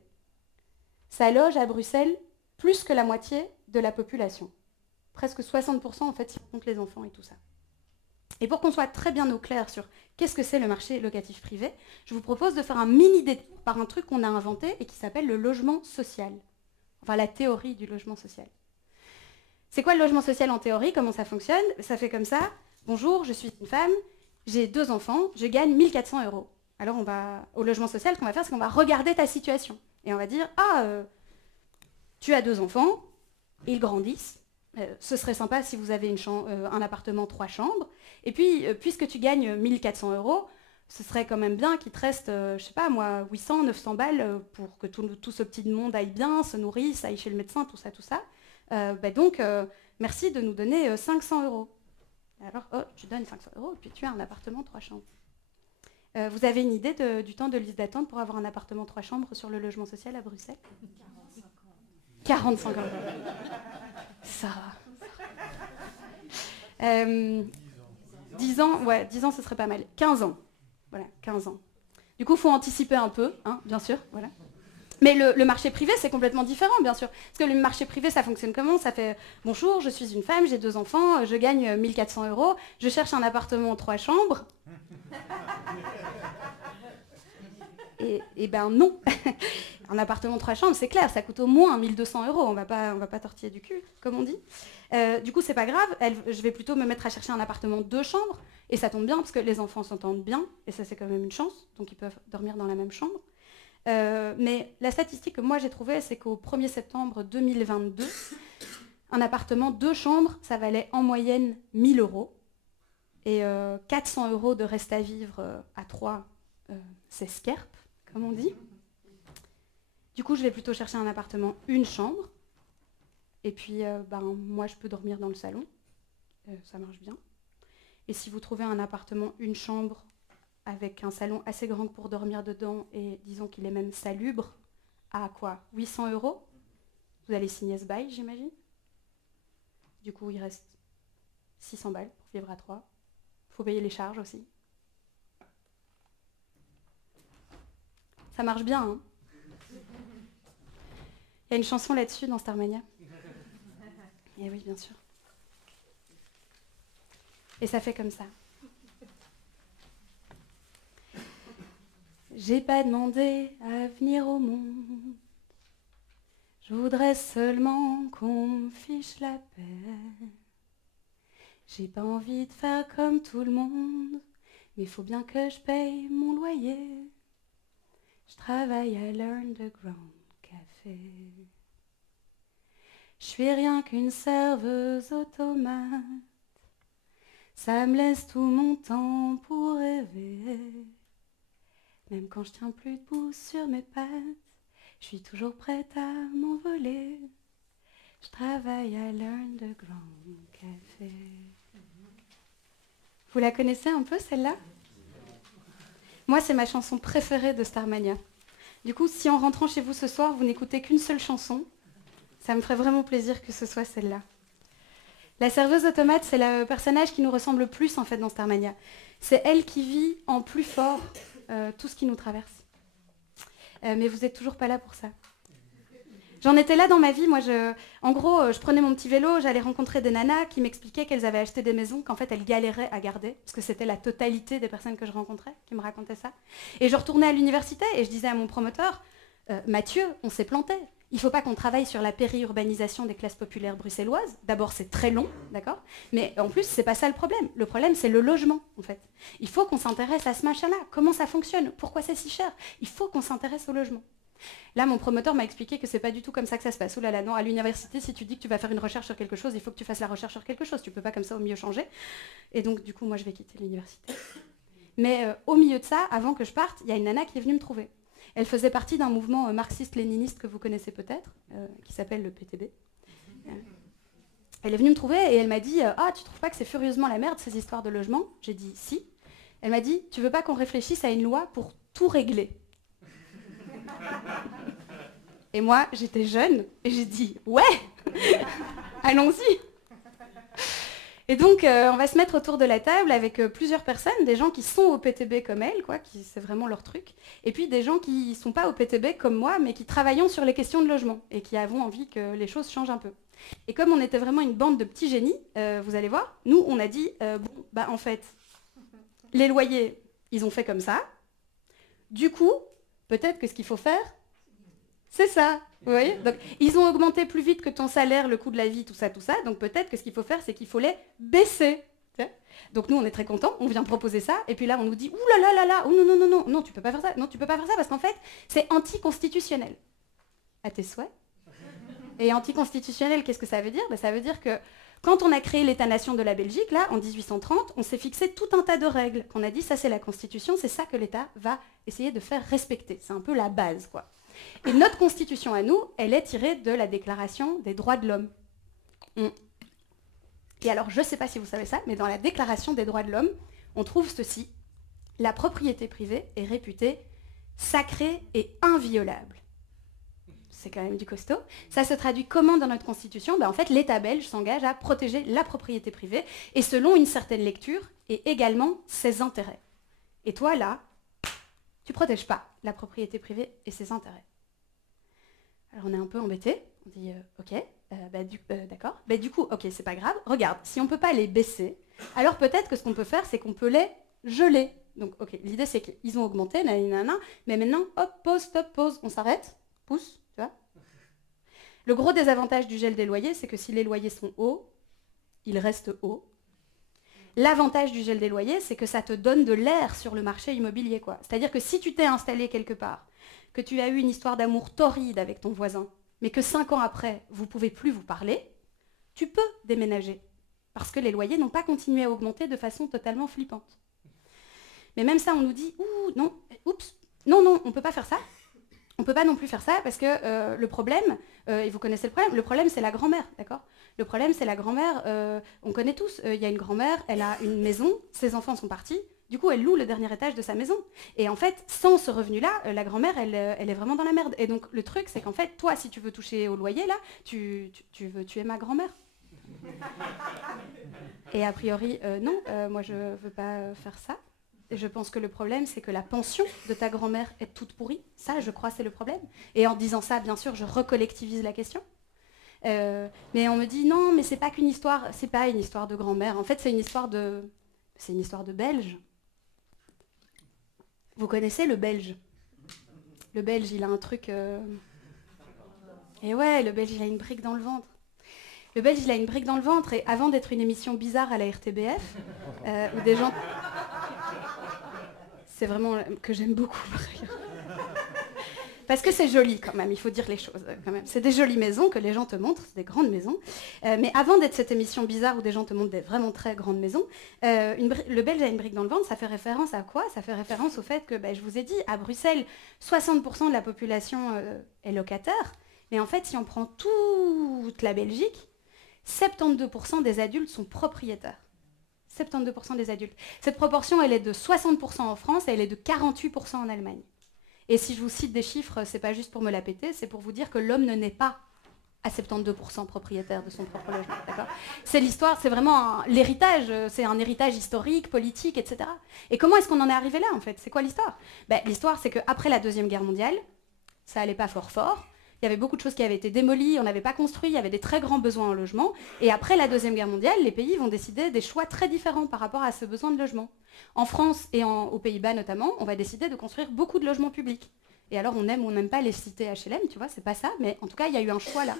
Ça loge à Bruxelles plus que la moitié de la population. Presque 60% en fait si on compte les enfants et tout ça. Et pour qu'on soit très bien au clair sur qu'est-ce que c'est le marché locatif privé, je vous propose de faire un mini détour par un truc qu'on a inventé et qui s'appelle le logement social. Enfin, la théorie du logement social. C'est quoi le logement social en théorie? Comment ça fonctionne? Ça fait comme ça. Bonjour, je suis une femme, j'ai 2 enfants, je gagne 1 400 €. Alors au logement social, ce qu'on va faire, c'est qu'on va regarder ta situation. Et on va dire, tu as 2 enfants, ils grandissent. Ce serait sympa si vous avez un appartement 3 chambres. Et puis, puisque tu gagnes 1 400 €, ce serait quand même bien qu'il te reste, je sais pas moi, 800, 900 balles pour que tout ce petit monde aille bien, se nourrisse, aille chez le médecin, tout ça, tout ça. Donc, merci de nous donner 500 €. Alors, tu donnes 500 € et puis tu as un appartement 3 chambres. Vous avez une idée du temps de liste d'attente pour avoir un appartement 3 chambres sur le logement social à Bruxelles? 45 ans. Sarah. 10 ans, ouais, 10 ans, ce serait pas mal. 15 ans. Voilà, 15 ans. Du coup, il faut anticiper un peu, hein, bien sûr. Voilà. Mais le marché privé, c'est complètement différent, bien sûr. Parce que le marché privé, ça fonctionne comment? Ça fait « Bonjour, je suis une femme, j'ai 2 enfants, je gagne 1 400 €, je cherche un appartement en 3 chambres. » Et ben non. Un appartement 3 chambres, c'est clair, ça coûte au moins 1 200 €. On va pas tortiller du cul, comme on dit. Du coup, c'est pas grave. Je vais plutôt me mettre à chercher un appartement 2 chambres. Et ça tombe bien, parce que les enfants s'entendent bien. Et ça, c'est quand même une chance. Donc, ils peuvent dormir dans la même chambre. Mais la statistique que moi j'ai trouvée, c'est qu'au 1er septembre 2022, un appartement 2 chambres, ça valait en moyenne 1 000 €. Et 400 € de reste à vivre à 3, c'est skerp, comme on dit. Du coup, je vais plutôt chercher un appartement 1 chambre. Et puis, moi, je peux dormir dans le salon. Ça marche bien. Et si vous trouvez un appartement 1 chambre avec un salon assez grand pour dormir dedans, et disons qu'il est même salubre, à quoi 800 €, vous allez signer ce bail, j'imagine. Du coup, il reste 600 balles pour vivre à 3. Il faut payer les charges aussi. Ça marche bien, hein. Il y a une chanson là-dessus dans Starmania. Et oui, bien sûr. Et ça fait comme ça. J'ai pas demandé à venir au monde. Je voudrais seulement qu'on me fiche la paix. J'ai pas envie de faire comme tout le monde, mais il faut bien que je paye mon loyer. Je travaille à l'Underground Café. Je suis rien qu'une serveuse automate. Ça me laisse tout mon temps pour rêver. Même quand je tiens plus debout sur mes pattes, je suis toujours prête à m'envoler. Je travaille à l'Underground Café. Vous la connaissez un peu, celle-là? Moi, c'est ma chanson préférée de Starmania. Du coup, si en rentrant chez vous ce soir, vous n'écoutez qu'une seule chanson, ça me ferait vraiment plaisir que ce soit celle-là. La serveuse automate, c'est le personnage qui nous ressemble le plus, en fait, dans Starmania. C'est elle qui vit en plus fort tout ce qui nous traverse. Mais vous n'êtes toujours pas là pour ça. J'en étais là dans ma vie. Moi, en gros, je prenais mon petit vélo, j'allais rencontrer des nanas qui m'expliquaient qu'elles avaient acheté des maisons, qu'en fait, elles galéraient à garder, parce que c'était la totalité des personnes que je rencontrais qui me racontaient ça. Et je retournais à l'université et je disais à mon promoteur, Mathieu, on s'est planté. Il ne faut pas qu'on travaille sur la périurbanisation des classes populaires bruxelloises. D'abord, c'est très long, d'accord? Mais en plus, c'est pas ça le problème. Le problème, c'est le logement, en fait. Il faut qu'on s'intéresse à ce machin-là. Comment ça fonctionne? Pourquoi c'est si cher? Il faut qu'on s'intéresse au logement. Là, mon promoteur m'a expliqué que c'est pas du tout comme ça que ça se passe. Ouh là là, non, à l'université, si tu dis que tu vas faire une recherche sur quelque chose, il faut que tu fasses la recherche sur quelque chose. Tu peux pas comme ça au milieu changer. Et donc, du coup, moi, je vais quitter l'université. Mais au milieu de ça, avant que je parte, il y a une nana qui est venue me trouver. Elle faisait partie d'un mouvement marxiste-léniniste que vous connaissez peut-être, qui s'appelle le PTB. Elle est venue me trouver et elle m'a dit « Ah, tu trouves pas que c'est furieusement la merde, ces histoires de logement ?» J'ai dit « Si ». Elle m'a dit « Tu veux pas qu'on réfléchisse à une loi pour tout régler ?» Et moi, j'étais jeune et j'ai dit « Ouais, allons-y !» Et donc, on va se mettre autour de la table avec plusieurs personnes, des gens qui sont au PTB comme elle, quoi, c'est vraiment leur truc, et puis des gens qui ne sont pas au PTB comme moi, mais qui travaillons sur les questions de logement et qui avons envie que les choses changent un peu. Et comme on était vraiment une bande de petits génies, vous allez voir, nous, on a dit, en fait, les loyers, ils ont fait comme ça. Du coup, peut-être que ce qu'il faut faire, c'est ça, vous voyez? Donc, ils ont augmenté plus vite que ton salaire, le coût de la vie, tout ça. Donc peut-être que ce qu'il faut faire, c'est qu'il faut les baisser. Donc nous, on est très contents, on vient proposer ça, et puis là, on nous dit, ouh là là là là, oh non, non, non, non, non, tu peux pas faire ça, non, tu peux pas faire ça, parce qu'en fait, c'est anticonstitutionnel. À tes souhaits. Et anticonstitutionnel, qu'est-ce que ça veut dire? Ça veut dire que quand on a créé l'État-nation de la Belgique, là, en 1830, on s'est fixé tout un tas de règles, qu'on a dit, ça c'est la Constitution, c'est ça que l'État va essayer de faire respecter. C'est un peu la base, quoi. Et notre constitution à nous, elle est tirée de la Déclaration des droits de l'homme. Et alors, je ne sais pas si vous savez ça, mais dans la Déclaration des droits de l'homme, on trouve ceci. La propriété privée est réputée sacrée et inviolable. C'est quand même du costaud. Ça se traduit comment dans notre constitution? En fait, l'État belge s'engage à protéger la propriété privée, et selon une certaine lecture, et également ses intérêts. Et toi, là, tu protèges pas la propriété privée et ses intérêts. Alors on est un peu embêté, on dit ok, d'accord, du coup, ok, c'est pas grave, regarde, si on peut pas les baisser, alors peut-être que ce qu'on peut faire, c'est qu'on peut les geler. Donc ok, l'idée c'est qu'ils ont augmenté, nanana, mais maintenant, hop, pause, stop, pause, on s'arrête, pousse, tu vois. Le gros désavantage du gel des loyers, c'est que si les loyers sont hauts, ils restent hauts. L'avantage du gel des loyers, c'est que ça te donne de l'air sur le marché immobilier, quoi. C'est-à-dire que si tu t'es installé quelque part, que tu as eu une histoire d'amour torride avec ton voisin, mais que 5 ans après, vous ne pouvez plus vous parler, tu peux déménager. Parce que les loyers n'ont pas continué à augmenter de façon totalement flippante. Mais même ça, on nous dit, ouh, non, oups, non, on ne peut pas faire ça. On ne peut pas non plus faire ça parce que le problème, et vous connaissez le problème c'est la grand-mère, d'accord? Le problème c'est la grand-mère, on connaît tous, il y a une grand-mère, elle a une maison, ses enfants sont partis, du coup elle loue le dernier étage de sa maison. Et en fait, sans ce revenu-là, la grand-mère, elle est vraiment dans la merde. Et donc le truc c'est qu'en fait, toi, si tu veux toucher au loyer, là, tu veux tuer ma grand-mère. Et a priori, non, moi je ne veux pas faire ça. Et je pense que le problème, c'est que la pension de ta grand-mère est toute pourrie. Ça, je crois, c'est le problème. Et en disant ça, bien sûr, je recollectivise la question. Mais on me dit, non, mais c'est pas qu'une histoire, c'est pas une histoire de grand-mère. En fait, c'est une histoire de Belge. Vous connaissez le Belge? Le Belge, il a un truc... Et ouais, le Belge, il a une brique dans le ventre. Le Belge, il a une brique dans le ventre. Et avant d'être une émission bizarre à la RTBF, où des gens... C'est vraiment que j'aime beaucoup. Parce que c'est joli quand même, il faut dire les choses quand même. C'est des jolies maisons que les gens te montrent, c'est des grandes maisons. Mais avant d'être cette émission bizarre où des gens te montrent des vraiment très grandes maisons, le Belge a une brique dans le ventre, ça fait référence à quoi? Ça fait référence au fait que, je vous ai dit, à Bruxelles, 60% de la population est locataire. Mais en fait, si on prend toute la Belgique, 72% des adultes sont propriétaires. 72% des adultes. Cette proportion, elle est de 60% en France et elle est de 48% en Allemagne. Et si je vous cite des chiffres, c'est pas juste pour me la péter, c'est pour vous dire que l'homme ne naît pas à 72% propriétaire de son propre logement. C'est l'histoire, c'est vraiment l'héritage, c'est un héritage historique, politique, etc. Et comment est-ce qu'on en est arrivé là, en fait? C'est quoi l'histoire? L'histoire, c'est qu'après la Deuxième Guerre mondiale, ça allait pas fort. Il y avait beaucoup de choses qui avaient été démolies, on n'avait pas construit, il y avait des très grands besoins en logement. Et après la Deuxième Guerre mondiale, les pays vont décider des choix très différents par rapport à ce besoin de logement. En France et aux Pays-Bas notamment, on va décider de construire beaucoup de logements publics. Et alors on aime ou on n'aime pas les cités HLM, tu vois, c'est pas ça, mais en tout cas, il y a eu un choix là.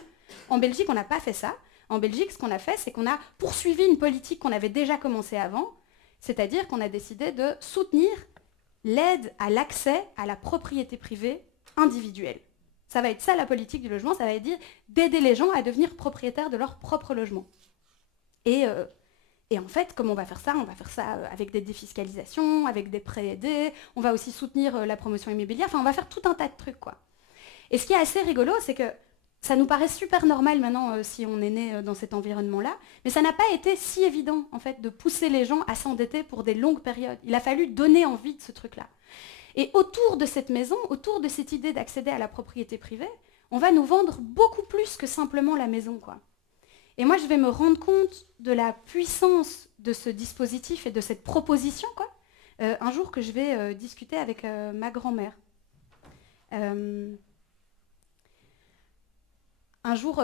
En Belgique, on n'a pas fait ça. En Belgique, ce qu'on a fait, c'est qu'on a poursuivi une politique qu'on avait déjà commencée avant, c'est-à-dire qu'on a décidé de soutenir l'aide à l'accès à la propriété privée individuelle. Ça va être ça la politique du logement, ça va être d'aider les gens à devenir propriétaires de leur propre logement. Et en fait, comment on va faire ça? On va faire ça avec des défiscalisations, avec des prêts aidés, on va aussi soutenir la promotion immobilière, enfin on va faire tout un tas de trucs, quoi. Et ce qui est assez rigolo, c'est que ça nous paraît super normal maintenant si on est né dans cet environnement-là, mais ça n'a pas été si évident, en fait, de pousser les gens à s'endetter pour des longues périodes. Il a fallu donner envie de ce truc-là. Et autour de cette maison, autour de cette idée d'accéder à la propriété privée, on va nous vendre beaucoup plus que simplement la maison, quoi. Et moi, je vais me rendre compte de la puissance de ce dispositif et de cette proposition, quoi, un jour que je vais discuter avec ma grand-mère. Un jour,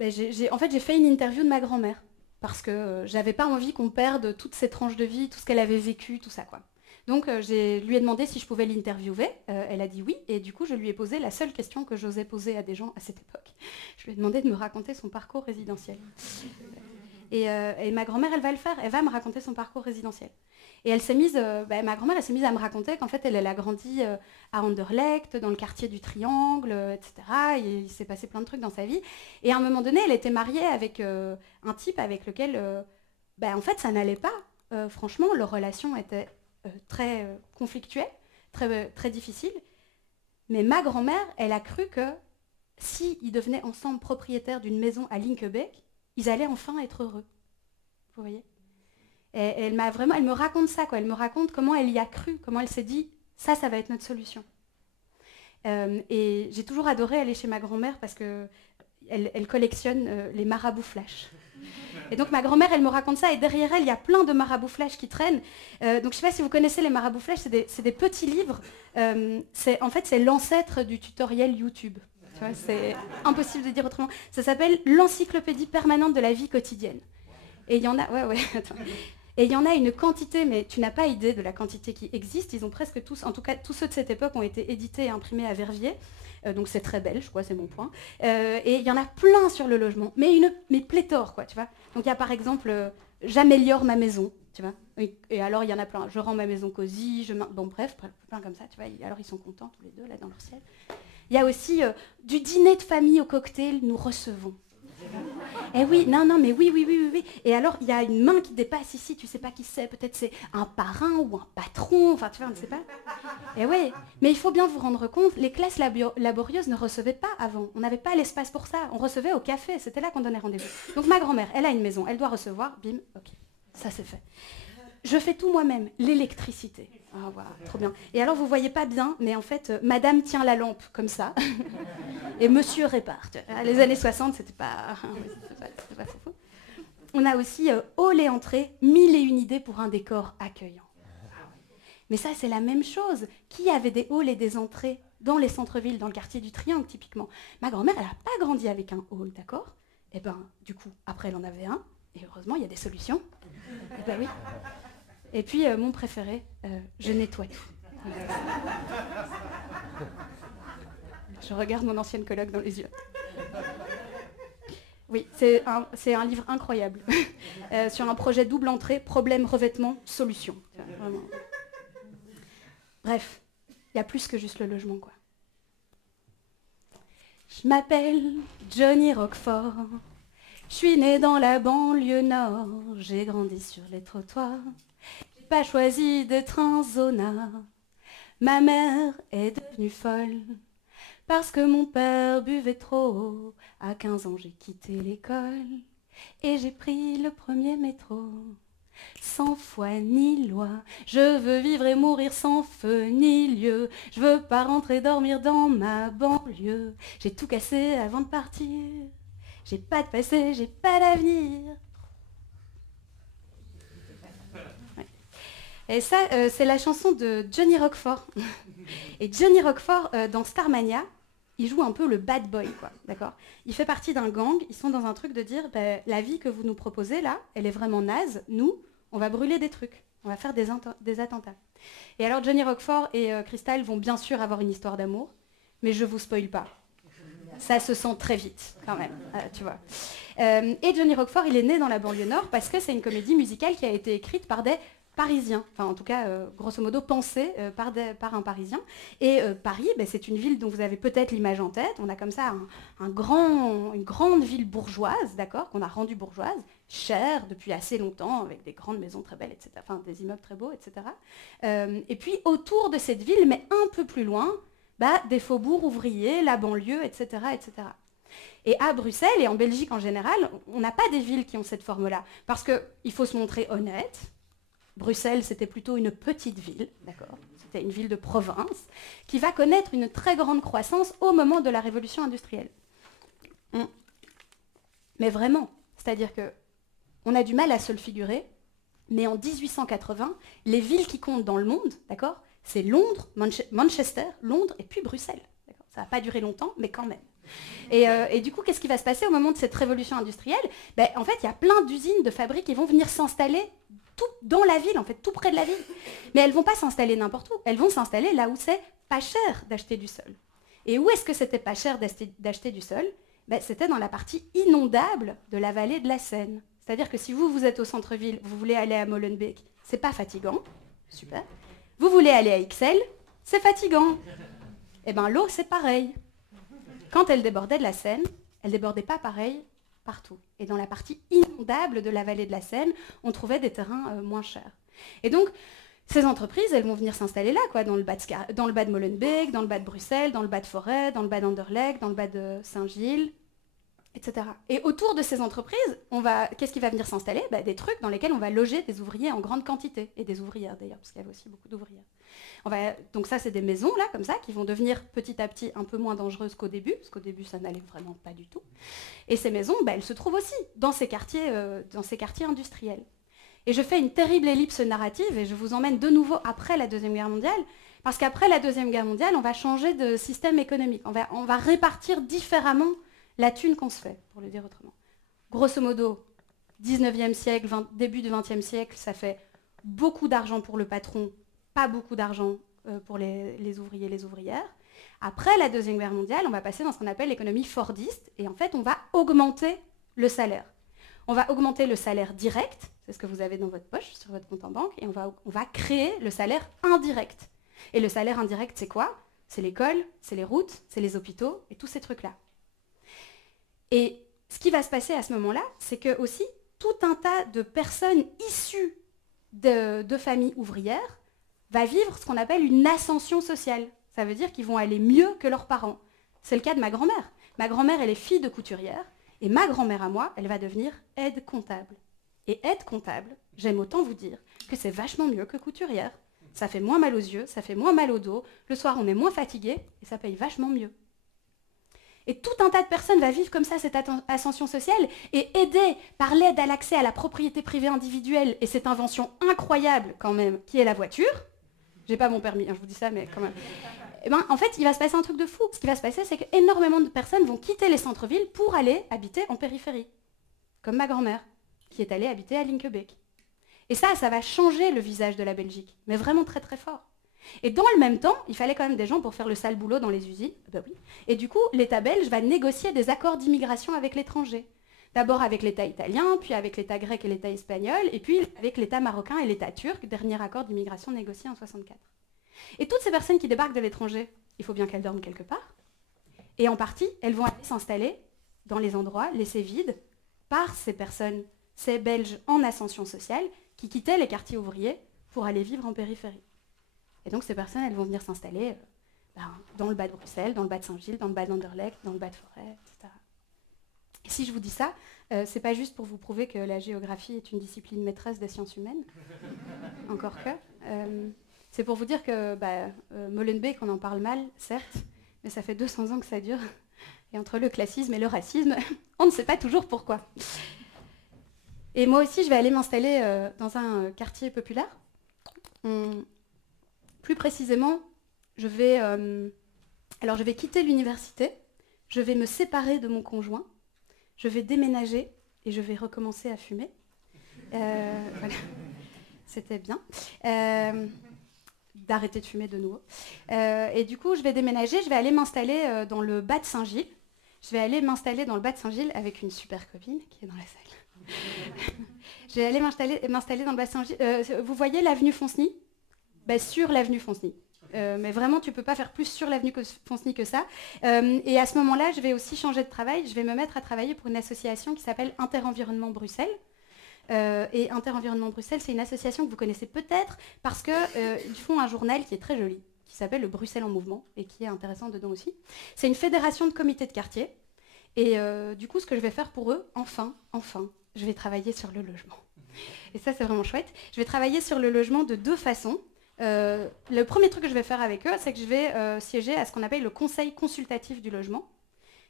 j'ai fait une interview de ma grand-mère parce que j'avais pas envie qu'on perde toutes ses tranches de vie, tout ce qu'elle avait vécu, tout ça, quoi. Donc je lui ai demandé si je pouvais l'interviewer, elle a dit oui, et du coup je lui ai posé la seule question que j'osais poser à des gens à cette époque. Je lui ai demandé de me raconter son parcours résidentiel. Et ma grand-mère, elle va le faire, elle va me raconter son parcours résidentiel. Et elle s'est mise, ma grand-mère, elle s'est mise à me raconter qu'en fait elle a grandi à Anderlecht, dans le quartier du Triangle, etc. Et il s'est passé plein de trucs dans sa vie. Et à un moment donné, elle était mariée avec un type avec lequel, en fait ça n'allait pas. Franchement, leur relation était... très conflictuel, très difficile. Mais ma grand-mère, elle a cru que s'ils devenaient ensemble propriétaires d'une maison à Linkebeek, ils allaient enfin être heureux. Vous voyez? Et elle me raconte ça, quoi. Elle me raconte comment elle y a cru, comment elle s'est dit, ça va être notre solution. Et j'ai toujours adoré aller chez ma grand-mère parce que elle collectionne les marabouts flash. Et donc ma grand-mère, elle me raconte ça, et derrière elle, il y a plein de marabouts flash qui traînent. Donc je ne sais pas si vous connaissez les marabouts flash, c'est des petits livres. En fait, c'est l'ancêtre du tutoriel YouTube. Tu vois, c'est impossible de dire autrement. Ça s'appelle l'encyclopédie permanente de la vie quotidienne. Et il y en a... Ouais, attends. Et il y en a une quantité, mais tu n'as pas idée de la quantité qui existe. Ils ont presque tous, en tout cas tous ceux de cette époque, ont été édités et imprimés à Verviers. Donc c'est très belge, quoi, c'est mon point. Et il y en a plein sur le logement, mais pléthore, quoi, tu vois. Donc il y a par exemple j'améliore ma maison, tu vois. Et alors il y en a plein. Je rends ma maison cosy, bon bref, plein comme ça, tu vois. Alors ils sont contents tous les deux là dans leur ciel. Il y a aussi du dîner de famille au cocktail, nous recevons. Eh oui, non, mais oui. Et alors, il y a une main qui dépasse ici, tu sais pas qui c'est, peut-être c'est un parrain ou un patron, enfin tu vois, on ne sait pas. Eh oui, mais il faut bien vous rendre compte, les classes laborieuses ne recevaient pas avant, on n'avait pas l'espace pour ça, on recevait au café, c'était là qu'on donnait rendez-vous. Donc ma grand-mère, elle a une maison, elle doit recevoir, bim, ok, ça c'est fait. Je fais tout moi-même, l'électricité. Ah, voilà, trop bien. Et alors, vous voyez pas bien, mais en fait, madame tient la lampe comme ça, et monsieur répare. Les années 60, c'était pas fou. On a aussi hall et entrée, 1001 idées pour un décor accueillant. Mais ça, c'est la même chose. Qui avait des halls et des entrées dans les centres-villes, dans le quartier du Triangle, typiquement? Ma grand-mère, elle n'a pas grandi avec un hall, d'accord? Et ben, du coup, après, elle en avait un, et heureusement, il y a des solutions. Et ben oui. Et puis, mon préféré, je nettoie tout. Je regarde mon ancienne coloc dans les yeux. Oui, c'est un livre incroyable. Sur un projet double entrée, problème, revêtement, solution. Vraiment. Bref, il y a plus que juste le logement, quoi. Je m'appelle Johnny Roquefort. Je suis née dans la banlieue nord. J'ai grandi sur les trottoirs. J'ai pas choisi d'être un zonard. Ma mère est devenue folle parce que mon père buvait trop. À 15 ans, j'ai quitté l'école et j'ai pris le premier métro. Sans foi ni loi, je veux vivre et mourir sans feu ni lieu. Je veux pas rentrer dormir dans ma banlieue. J'ai tout cassé avant de partir. J'ai pas de passé, j'ai pas d'avenir. Ouais. Et ça, c'est la chanson de Johnny Roquefort. Et Johnny Roquefort, dans Starmania, il joue un peu le bad boy, quoi, d'accord? Il fait partie d'un gang, ils sont dans un truc de dire, la vie que vous nous proposez là, elle est vraiment naze, nous, on va brûler des trucs, on va faire des attentats. Et alors Johnny Roquefort et Crystal vont bien sûr avoir une histoire d'amour, mais je vous spoile pas. Ça se sent très vite, quand même, tu vois. Et Johnny Roquefort, il est né dans la banlieue nord parce que c'est une comédie musicale qui a été écrite par des Parisiens, enfin en tout cas, grosso modo, pensée par un Parisien. Et Paris, c'est une ville dont vous avez peut-être l'image en tête. On a comme ça une grande ville bourgeoise, d'accord, qu'on a rendue bourgeoise, chère depuis assez longtemps, avec des grandes maisons très belles, etc., enfin des immeubles très beaux, etc. Et puis autour de cette ville, mais un peu plus loin, des faubourgs ouvriers, la banlieue, etc., etc. Et à Bruxelles, et en Belgique en général, on n'a pas des villes qui ont cette forme-là. Parce qu'il faut se montrer honnête. Bruxelles, c'était plutôt une petite ville, d'accord? C'était une ville de province, qui va connaître une très grande croissance au moment de la révolution industrielle. Mais vraiment, c'est-à-dire qu'on a du mal à se le figurer, mais en 1880, les villes qui comptent dans le monde, d'accord, c'est Londres, Manchester, Londres et puis Bruxelles. Ça n'a pas duré longtemps, mais quand même. Et du coup, qu'est-ce qui va se passer au moment de cette révolution industrielle? En fait, il y a plein d'usines, de fabriques qui vont venir s'installer tout dans la ville, en fait, tout près de la ville. Mais elles ne vont pas s'installer n'importe où. Elles vont s'installer là où c'est pas cher d'acheter du sol. Et où est-ce que c'était pas cher d'acheter du sol? C'était dans la partie inondable de la vallée de la Seine. C'est-à-dire que si vous êtes au centre-ville, vous voulez aller à Molenbeek, c'est pas fatigant. Super. Vous voulez aller à Ixelles, c'est fatigant. Eh bien, l'eau, c'est pareil. Quand elle débordait de la Seine, elle débordait pas pareil partout. Et dans la partie inondable de la vallée de la Seine, on trouvait des terrains moins chers. Et donc, ces entreprises, elles vont venir s'installer là, quoi, dans le bas de Molenbeek, dans le bas de Bruxelles, dans le bas de Forêt, dans le bas d'Anderlecht, dans le bas de Saint-Gilles. etc. Et autour de ces entreprises, qu'est-ce qui va venir s'installer? Des trucs dans lesquels on va loger des ouvriers en grande quantité, et des ouvrières d'ailleurs, parce qu'il y avait aussi beaucoup d'ouvrières. Donc ça, c'est des maisons, là, comme ça, qui vont devenir petit à petit un peu moins dangereuses qu'au début, parce qu'au début, ça n'allait vraiment pas du tout. Et ces maisons, elles se trouvent aussi dans ces quartiers industriels. Et je fais une terrible ellipse narrative, et je vous emmène de nouveau après la Deuxième Guerre mondiale, parce qu'après la Deuxième Guerre mondiale, on va changer de système économique. On va répartir différemment la thune qu'on se fait, pour le dire autrement. Grosso modo, 19e siècle, début du 20e siècle, ça fait beaucoup d'argent pour le patron, pas beaucoup d'argent pour les ouvriers et les ouvrières. Après la Deuxième Guerre mondiale, on va passer dans ce qu'on appelle l'économie fordiste, et en fait, on va augmenter le salaire. On va augmenter le salaire direct, c'est ce que vous avez dans votre poche, sur votre compte en banque, et on va créer le salaire indirect. Et le salaire indirect, c'est quoi? C'est l'école, c'est les routes, c'est les hôpitaux, et tous ces trucs-là. Et ce qui va se passer à ce moment-là, c'est que aussi, tout un tas de personnes issues de familles ouvrières va vivre ce qu'on appelle une ascension sociale. Ça veut dire qu'ils vont aller mieux que leurs parents. C'est le cas de ma grand-mère. Ma grand-mère, elle est fille de couturière, et ma grand-mère à moi, elle va devenir aide comptable. Et aide comptable, j'aime autant vous dire que c'est vachement mieux que couturière. Ça fait moins mal aux yeux, ça fait moins mal au dos, le soir on est moins fatigué, et ça paye vachement mieux. Et tout un tas de personnes va vivre comme ça cette ascension sociale, et aidée par l'aide à l'accès à la propriété privée individuelle, et cette invention incroyable quand même, qui est la voiture. J'ai pas mon permis, je vous dis ça, mais quand même. Et en fait, il va se passer un truc de fou. Ce qui va se passer, c'est qu'énormément de personnes vont quitter les centres-villes pour aller habiter en périphérie. Comme ma grand-mère, qui est allée habiter à Linkebeek. Et ça va changer le visage de la Belgique, mais vraiment très très fort. Et dans le même temps, il fallait quand même des gens pour faire le sale boulot dans les usines. Oui. Et du coup, l'État belge va négocier des accords d'immigration avec l'étranger. D'abord avec l'État italien, puis avec l'État grec et l'État espagnol, et puis avec l'État marocain et l'État turc, dernier accord d'immigration négocié en 1964. Et toutes ces personnes qui débarquent de l'étranger, il faut bien qu'elles dorment quelque part. Et en partie, elles vont aller s'installer dans les endroits laissés vides par ces personnes, ces Belges en ascension sociale, qui quittaient les quartiers ouvriers pour aller vivre en périphérie. Et donc ces personnes, elles vont venir s'installer dans le bas de Bruxelles, dans le bas de Saint-Gilles, dans le bas d'Anderlecht, dans le bas de Forêt, etc. Et si je vous dis ça, c'est pas juste pour vous prouver que la géographie est une discipline maîtresse des sciences humaines, encore que. C'est pour vous dire que Molenbeek, on en parle mal, certes, mais ça fait 200 ans que ça dure. Et entre le classisme et le racisme, on ne sait pas toujours pourquoi. Et moi aussi, je vais aller m'installer dans un quartier populaire. Plus précisément, je vais quitter l'université, je vais me séparer de mon conjoint, je vais déménager et je vais recommencer à fumer. Voilà. C'était bien. D'arrêter de fumer de nouveau. Et du coup, je vais déménager, je vais aller m'installer dans le bas de Saint-Gilles. Je vais aller m'installer dans le bas de Saint-Gilles avec une super copine qui est dans la salle. Je vais aller m'installer dans le bas de Saint-Gilles. Vous voyez l'avenue Fonceny? Sur l'avenue Fonceny. Mais vraiment, tu ne peux pas faire plus sur l'avenue Fonceny que ça. Et à ce moment-là, je vais aussi changer de travail. Je vais me mettre à travailler pour une association qui s'appelle Interenvironnement Bruxelles. Et Interenvironnement Bruxelles, c'est une association que vous connaissez peut-être parce qu'ils font un journal qui est très joli, qui s'appelle le Bruxelles en mouvement et qui est intéressant dedans aussi. C'est une fédération de comités de quartier. Et du coup, ce que je vais faire pour eux, enfin, je vais travailler sur le logement. Et ça, c'est vraiment chouette. Je vais travailler sur le logement de deux façons. Le premier truc que je vais faire avec eux, c'est que je vais siéger à ce qu'on appelle le conseil consultatif du logement.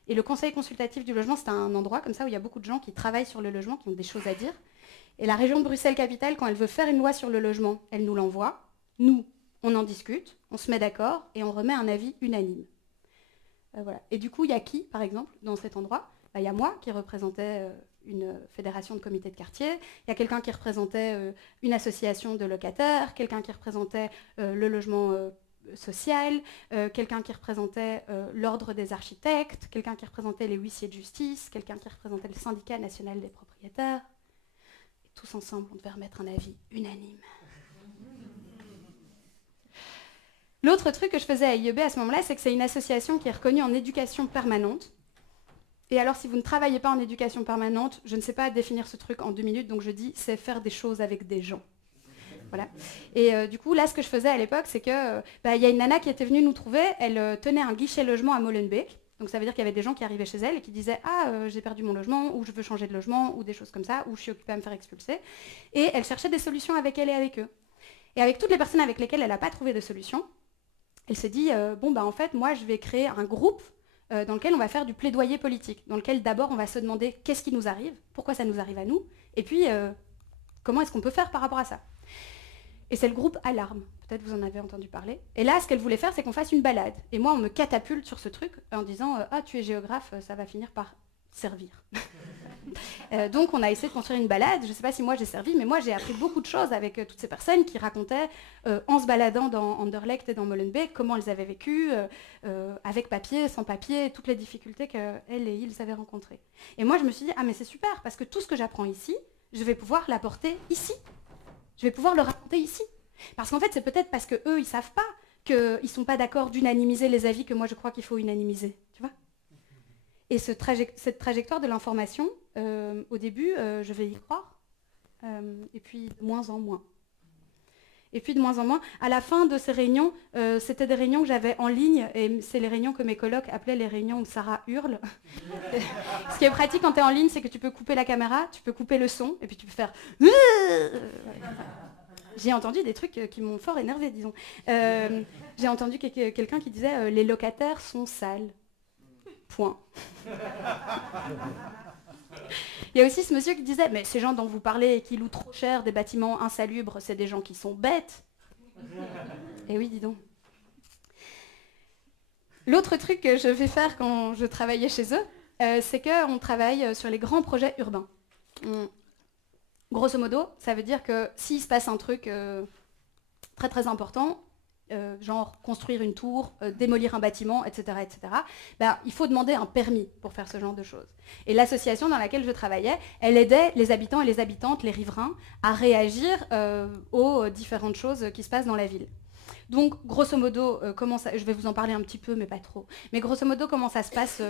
Et le conseil consultatif du logement, c'est un endroit comme ça où il y a beaucoup de gens qui travaillent sur le logement, qui ont des choses à dire. Et la région de Bruxelles-Capitale, quand elle veut faire une loi sur le logement, elle nous l'envoie. Nous, on en discute, on se met d'accord et on remet un avis unanime. Voilà. Et du coup, il y a qui, par exemple, dans cet endroit? Il y a moi qui représentais une fédération de comités de quartier, il y a quelqu'un qui représentait une association de locataires, quelqu'un qui représentait le logement social, quelqu'un qui représentait l'ordre des architectes, quelqu'un qui représentait les huissiers de justice, quelqu'un qui représentait le syndicat national des propriétaires. Et tous ensemble, on devait remettre un avis unanime. L'autre truc que je faisais à IEB à ce moment-là, c'est que c'est une association qui est reconnue en éducation permanente. Et alors, si vous ne travaillez pas en éducation permanente, je ne sais pas définir ce truc en 2 minutes, donc je dis, c'est faire des choses avec des gens. Voilà. Et du coup, là, ce que je faisais à l'époque, c'est que y a une nana qui était venue nous trouver, elle tenait un guichet logement à Molenbeek, Donc ça veut dire qu'il y avait des gens qui arrivaient chez elle et qui disaient « Ah, j'ai perdu mon logement » ou « Je veux changer de logement » ou des choses comme ça, ou « Je suis occupée à me faire expulser ». Et elle cherchait des solutions avec elle et avec eux. Et avec toutes les personnes avec lesquelles elle n'a pas trouvé de solution, elle s'est dit bon, bah, en fait, moi, je vais créer un groupe dans lequel on va faire du plaidoyer politique, dans lequel d'abord on va se demander qu'est-ce qui nous arrive, pourquoi ça nous arrive à nous, et puis comment est-ce qu'on peut faire par rapport à ça. Et c'est le groupe Alarme, peut-être vous en avez entendu parler. Et là, ce qu'elle voulait faire, c'est qu'on fasse une balade. Et moi, on me catapulte sur ce truc en disant ah, tu es géographe, ça va finir par servir. Donc on a essayé de construire une balade. Je ne sais pas si moi j'ai servi, mais moi j'ai appris beaucoup de choses avec toutes ces personnes qui racontaient, en se baladant dans Anderlecht et dans Molenbeek, comment elles avaient vécu, avec papier, sans papier, toutes les difficultés qu'elles et ils avaient rencontrées. Et moi je me suis dit, ah mais c'est super, parce que tout ce que j'apprends ici, je vais pouvoir l'apporter ici. Je vais pouvoir le raconter ici. Parce qu'en fait, c'est peut-être parce qu'eux, ils ne savent pas qu'ils ne sont pas d'accord d'unanimiser les avis que moi je crois qu'il faut unanimiser. Tu vois ? Et cette trajectoire de l'information, au début, je vais y croire, et puis de moins en moins. Et puis de moins en moins, à la fin de ces réunions, c'était des réunions que j'avais en ligne, et c'est les réunions que mes colocs appelaient les réunions où Sarah hurle. Ce qui est pratique quand tu es en ligne, c'est que tu peux couper la caméra, tu peux couper le son, et puis tu peux faire... J'ai entendu des trucs qui m'ont fort énervée, disons. J'ai entendu quelqu'un qui disait les locataires sont sales. Point. Il y a aussi ce monsieur qui disait mais ces gens dont vous parlez et qui louent trop cher des bâtiments insalubres, c'est des gens qui sont bêtes. Et oui, dis donc. L'autre truc que je vais faire quand je travaillais chez eux, c'est qu'on travaille sur les grands projets urbains. Grosso modo, ça veut dire que s'il se passe un truc très très important, genre construire une tour, démolir un bâtiment, etc., ben, il faut demander un permis pour faire ce genre de choses. Et l'association dans laquelle je travaillais, elle aidait les habitants et les habitantes, les riverains, à réagir aux différentes choses qui se passent dans la ville. Donc, grosso modo, je vais vous en parler un petit peu, mais pas trop. Mais grosso modo, comment ça se passe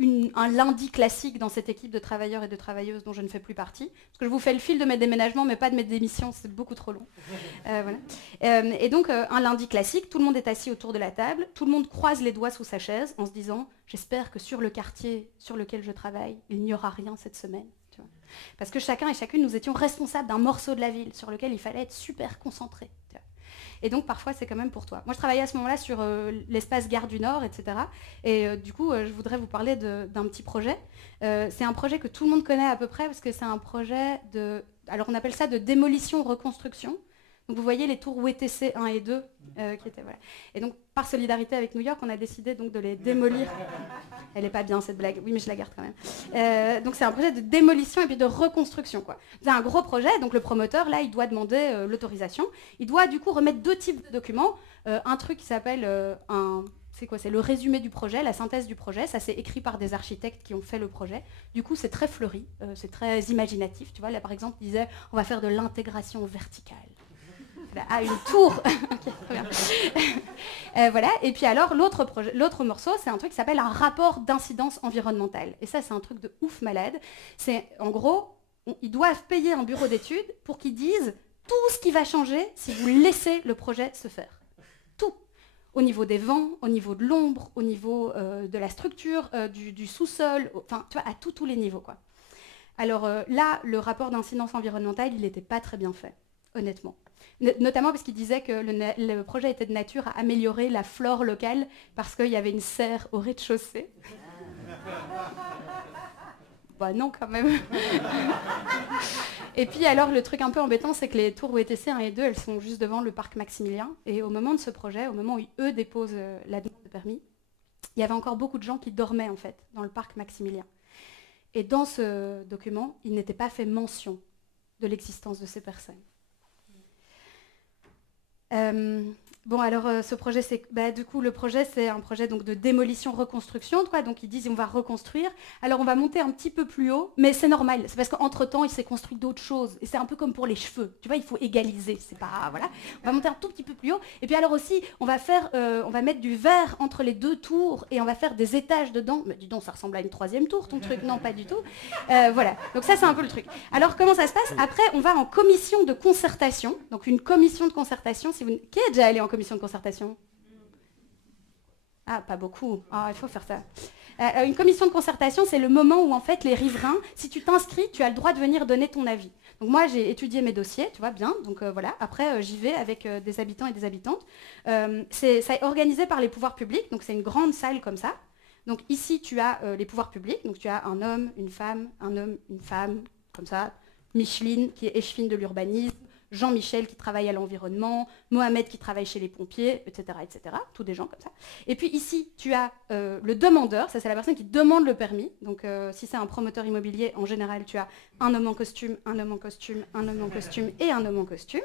un lundi classique dans cette équipe de travailleurs et de travailleuses dont je ne fais plus partie. Parce que je vous fais le fil de mes déménagements, mais pas de mes démissions, c'est beaucoup trop long. Voilà. Et donc, un lundi classique, tout le monde est assis autour de la table, tout le monde croise les doigts sous sa chaise en se disant « J'espère que sur le quartier sur lequel je travaille, il n'y aura rien cette semaine. » Parce que chacun et chacune, nous étions responsables d'un morceau de la ville sur lequel il fallait être super concentré. Et donc parfois c'est quand même pour toi. Moi je travaillais à ce moment-là sur l'espace Gare du Nord, etc. Et du coup je voudrais vous parler d'un petit projet. C'est un projet que tout le monde connaît à peu près parce que c'est un projet de... Alors on appelle ça de démolition-reconstruction. Donc vous voyez les tours WTC 1 et 2 qui étaient... Voilà. Et donc par solidarité avec New York, on a décidé donc de les démolir. Elle n'est pas bien cette blague, oui mais je la garde quand même. Donc c'est un projet de démolition et puis de reconstruction, quoi. C'est un gros projet, donc le promoteur là il doit demander l'autorisation. Il doit du coup remettre deux types de documents. Un truc qui s'appelle c'est quoi? C'est le résumé du projet, la synthèse du projet. Ça c'est écrit par des architectes qui ont fait le projet. Du coup c'est très fleuri, c'est très imaginatif. Tu vois, là par exemple il disait on va faire de l'intégration verticale. À une tour. Okay, très bien. Voilà. Et puis alors, l'autre morceau, c'est un truc qui s'appelle un rapport d'incidence environnementale. Et ça, c'est un truc de ouf malade. C'est, en gros, ils doivent payer un bureau d'études pour qu'ils disent tout ce qui va changer si vous laissez le projet se faire. Tout. Au niveau des vents, au niveau de l'ombre, au niveau de la structure, du sous-sol, enfin, tu vois, à tous les niveaux, quoi. Alors là, le rapport d'incidence environnementale, il n'était pas très bien fait, honnêtement. Notamment parce qu'il disait que le projet était de nature à améliorer la flore locale parce qu'il y avait une serre au rez-de-chaussée. Bah non quand même. Et puis alors le truc un peu embêtant, c'est que les tours WTC 1 et 2, elles sont juste devant le parc Maximilien. Et au moment de ce projet, au moment où eux déposent la demande de permis, il y avait encore beaucoup de gens qui dormaient en fait dans le parc Maximilien. Et dans ce document, il n'était pas fait mention de l'existence de ces personnes. Bon alors ce projet, du coup le projet c'est un projet donc, de démolition-reconstruction, quoi. Donc ils disent on va reconstruire, alors on va monter un petit peu plus haut, mais c'est normal, c'est parce qu'entre temps il s'est construit d'autres choses, et c'est un peu comme pour les cheveux, tu vois, il faut égaliser, c'est pas, voilà, on va monter un tout petit peu plus haut, et puis alors aussi on va mettre du verre entre les deux tours, et on va faire des étages dedans, mais dis donc ça ressemble à une troisième tour ton truc, non pas du tout, voilà, donc ça c'est un peu le truc. Alors comment ça se passe? Après on va en commission de concertation, donc une commission de concertation, qui est déjà allé en commission de concertation? Ah, pas beaucoup. Ah, il faut faire ça. Une commission de concertation, c'est le moment où en fait les riverains, si tu t'inscris, tu as le droit de venir donner ton avis. Donc moi j'ai étudié mes dossiers, tu vois bien, donc voilà, après j'y vais avec des habitants et des habitantes. Ça est organisé par les pouvoirs publics, donc c'est une grande salle comme ça. Donc ici tu as les pouvoirs publics, donc tu as un homme, une femme, un homme, une femme, comme ça, Micheline qui est échevine de l'urbanisme, Jean-Michel qui travaille à l'environnement, Mohamed qui travaille chez les pompiers, etc., etc. Tous des gens comme ça. Et puis ici, tu as le demandeur, ça c'est la personne qui demande le permis. Donc si c'est un promoteur immobilier, en général, tu as un homme en costume, un homme en costume, un homme en costume et un homme en costume.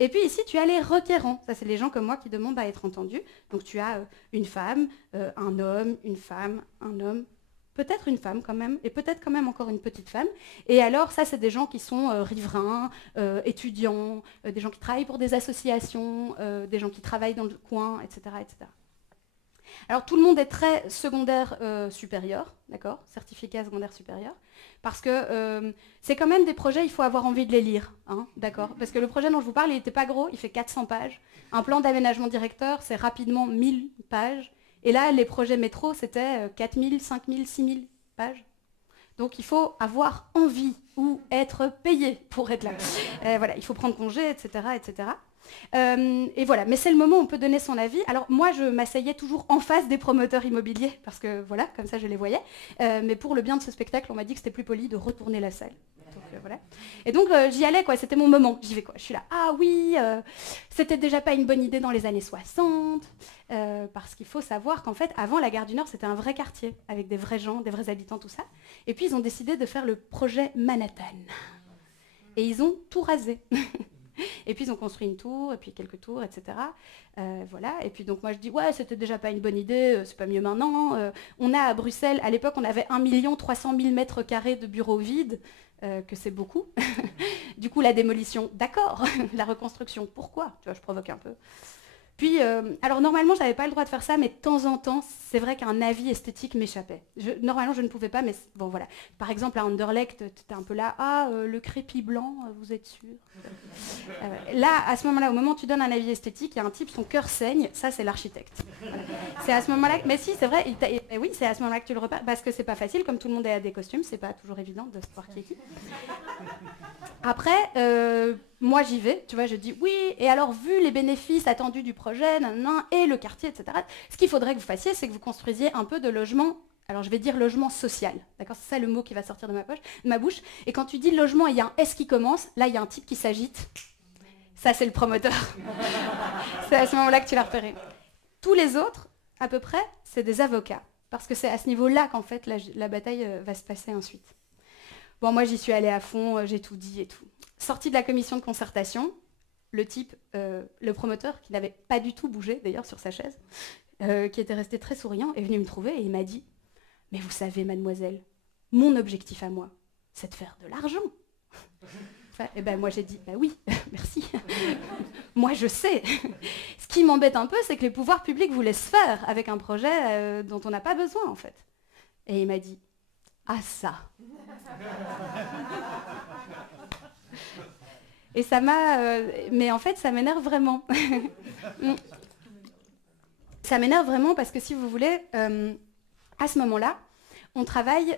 Et puis ici, tu as les requérants. Ça, c'est les gens comme moi qui demandent à être entendus. Donc tu as une femme, un homme, une femme, un homme, peut-être une femme quand même, et peut-être quand même encore une petite femme. Et alors, ça, c'est des gens qui sont riverains, étudiants, des gens qui travaillent pour des associations, des gens qui travaillent dans le coin, etc., etc. Alors, tout le monde est très secondaire supérieur, d'accord, certificat secondaire supérieur, parce que c'est quand même des projets, il faut avoir envie de les lire, hein, d'accord, parce que le projet dont je vous parle, il n'était pas gros, il fait 400 pages. Un plan d'aménagement directeur, c'est rapidement 1000 pages. Et là, les projets métro, c'était 4000, 5000, 6000 pages. Donc, il faut avoir envie ou être payé pour être là. Voilà, il faut prendre congé, etc., etc. Et voilà, mais c'est le moment où on peut donner son avis. Alors, moi, je m'asseyais toujours en face des promoteurs immobiliers, parce que voilà, comme ça, je les voyais. Mais pour le bien de ce spectacle, on m'a dit que c'était plus poli de retourner la salle. Donc, voilà. Et donc j'y allais, quoi, c'était mon moment, j'y vais, quoi. Je suis là, ah oui, c'était déjà pas une bonne idée dans les années 60, parce qu'il faut savoir qu'en fait, avant la gare du Nord, c'était un vrai quartier, avec des vrais gens, des vrais habitants, tout ça. Et puis ils ont décidé de faire le projet Manhattan. Et ils ont tout rasé. Et puis ils ont construit une tour, et puis quelques tours, etc. Voilà. Et puis donc moi je dis, ouais, c'était déjà pas une bonne idée, c'est pas mieux maintenant. On a à Bruxelles, à l'époque, on avait 1 300 000 mètres carrés de bureaux vides, que c'est beaucoup. Du coup, la démolition, d'accord. La reconstruction, pourquoi? Tu vois, je provoque un peu. Puis, alors normalement, je n'avais pas le droit de faire ça, mais de temps en temps, c'est vrai qu'un avis esthétique m'échappait. Normalement, je ne pouvais pas, mais bon, voilà. Par exemple, à Anderlecht, tu étais un peu là, ah, le crépi blanc, vous êtes sûr? Là, à ce moment-là, au moment où tu donnes un avis esthétique, il y a un type, son cœur saigne, ça, c'est l'architecte. Voilà. C'est à ce moment-là, mais si, c'est vrai, oui, c'est à ce moment-là que tu le repères, parce que c'est pas facile, comme tout le monde est à des costumes, c'est pas toujours évident de savoir qui est qui. Après, moi j'y vais, tu vois, je dis oui, et alors vu les bénéfices attendus du projet, nanana, et le quartier, etc., ce qu'il faudrait que vous fassiez, c'est que vous construisiez un peu de logement, alors je vais dire logement social, d'accord, c'est ça le mot qui va sortir de ma bouche, et quand tu dis logement, il y a un S qui commence, là il y a un type qui s'agite, ça c'est le promoteur. C'est à ce moment-là que tu l'as repéré. Tous les autres, à peu près, c'est des avocats, parce que c'est à ce niveau-là qu'en fait la bataille va se passer ensuite. Bon, moi, j'y suis allée à fond, j'ai tout dit et tout. Sortie de la commission de concertation, le type, le promoteur, qui n'avait pas du tout bougé, d'ailleurs, sur sa chaise, qui était resté très souriant, est venu me trouver et il m'a dit « Mais vous savez, mademoiselle, mon objectif à moi, c'est de faire de l'argent. » Enfin, et ben moi, j'ai dit « Bah oui, merci. Moi, je sais. Ce qui m'embête un peu, c'est que les pouvoirs publics vous laissent faire avec un projet dont on n'a pas besoin, en fait. » Et il m'a dit « Ah ça !» Et ça m'a... mais en fait, ça m'énerve vraiment. Ça m'énerve vraiment parce que si vous voulez, à ce moment-là, on travaille...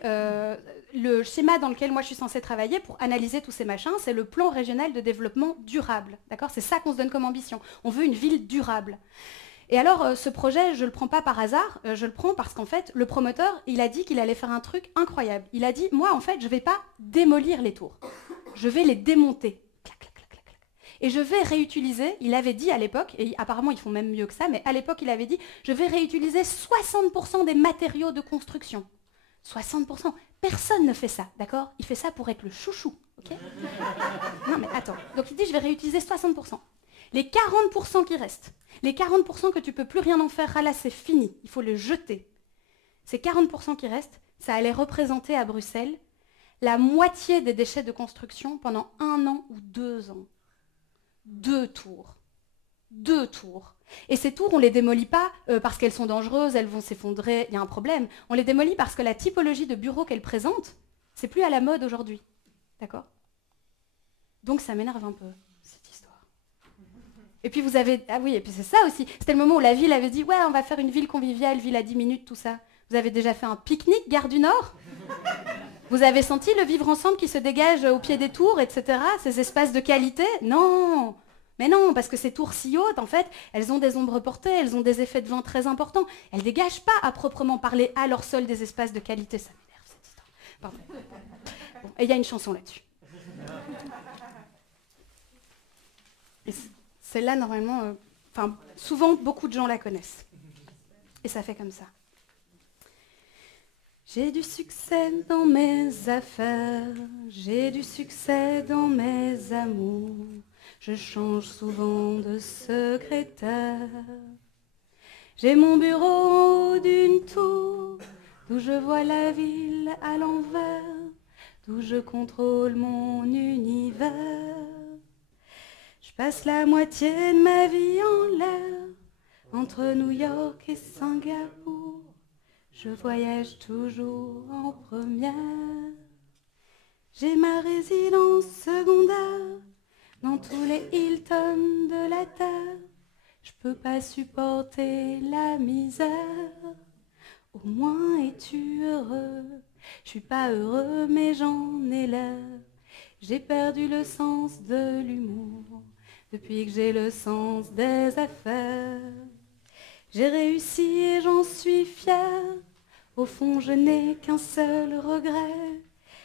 le schéma dans lequel moi je suis censée travailler pour analyser tous ces machins, c'est le plan régional de développement durable. D'accord ? C'est ça qu'on se donne comme ambition. On veut une ville durable. Et alors, ce projet, je ne le prends pas par hasard, je le prends parce qu'en fait, le promoteur, il a dit qu'il allait faire un truc incroyable. Il a dit, moi, en fait, je ne vais pas démolir les tours. Je vais les démonter. Clac, clac, clac, clac, clac. Et je vais réutiliser, il avait dit à l'époque, et apparemment, ils font même mieux que ça, mais à l'époque, il avait dit, je vais réutiliser 60% des matériaux de construction. 60%. Personne ne fait ça, d'accord? Il fait ça pour être le chouchou, ok? Non, mais attends. Donc, il dit, je vais réutiliser 60%. Les 40% qui restent, les 40% que tu ne peux plus rien en faire, là c'est fini, il faut les jeter. Ces 40% qui restent, ça allait représenter à Bruxelles la moitié des déchets de construction pendant 1 an ou 2 ans. 2 tours. 2 tours. Et ces tours, on ne les démolit pas parce qu'elles sont dangereuses, elles vont s'effondrer, il y a un problème. On les démolit parce que la typologie de bureau qu'elles présentent, c'est plus à la mode aujourd'hui. D'accord? Donc ça m'énerve un peu. Et puis vous avez... Ah oui, et puis c'est ça aussi. C'était le moment où la ville avait dit « Ouais, on va faire une ville conviviale, ville à 10 minutes, tout ça. » Vous avez déjà fait un pique-nique, gare du Nord? Vous avez senti le vivre ensemble qui se dégage au pied des tours, etc. Ces espaces de qualité? Non. Mais non, parce que ces tours si hautes, en fait, elles ont des ombres portées, elles ont des effets de vent très importants. Elles ne dégagent pas, à proprement parler, à leur sol des espaces de qualité. Ça m'énerve, cette histoire. Pardon. Bon, et il y a une chanson là-dessus. Et celle-là, normalement, souvent, beaucoup de gens la connaissent. Et ça fait comme ça. J'ai du succès dans mes affaires, j'ai du succès dans mes amours. Je change souvent de secrétaire. J'ai mon bureau en haut d'une tour, d'où je vois la ville à l'envers, d'où je contrôle mon univers. Je passe la moitié de ma vie en l'air, entre New York et Singapour. Je voyage toujours en première. J'ai ma résidence secondaire dans tous les Hilton de la terre. Je peux pas supporter la misère. Au moins es-tu heureux? Je suis pas heureux mais j'en ai l'air. J'ai perdu le sens de l'humour depuis que j'ai le sens des affaires. J'ai réussi et j'en suis fière. Au fond, je n'ai qu'un seul regret.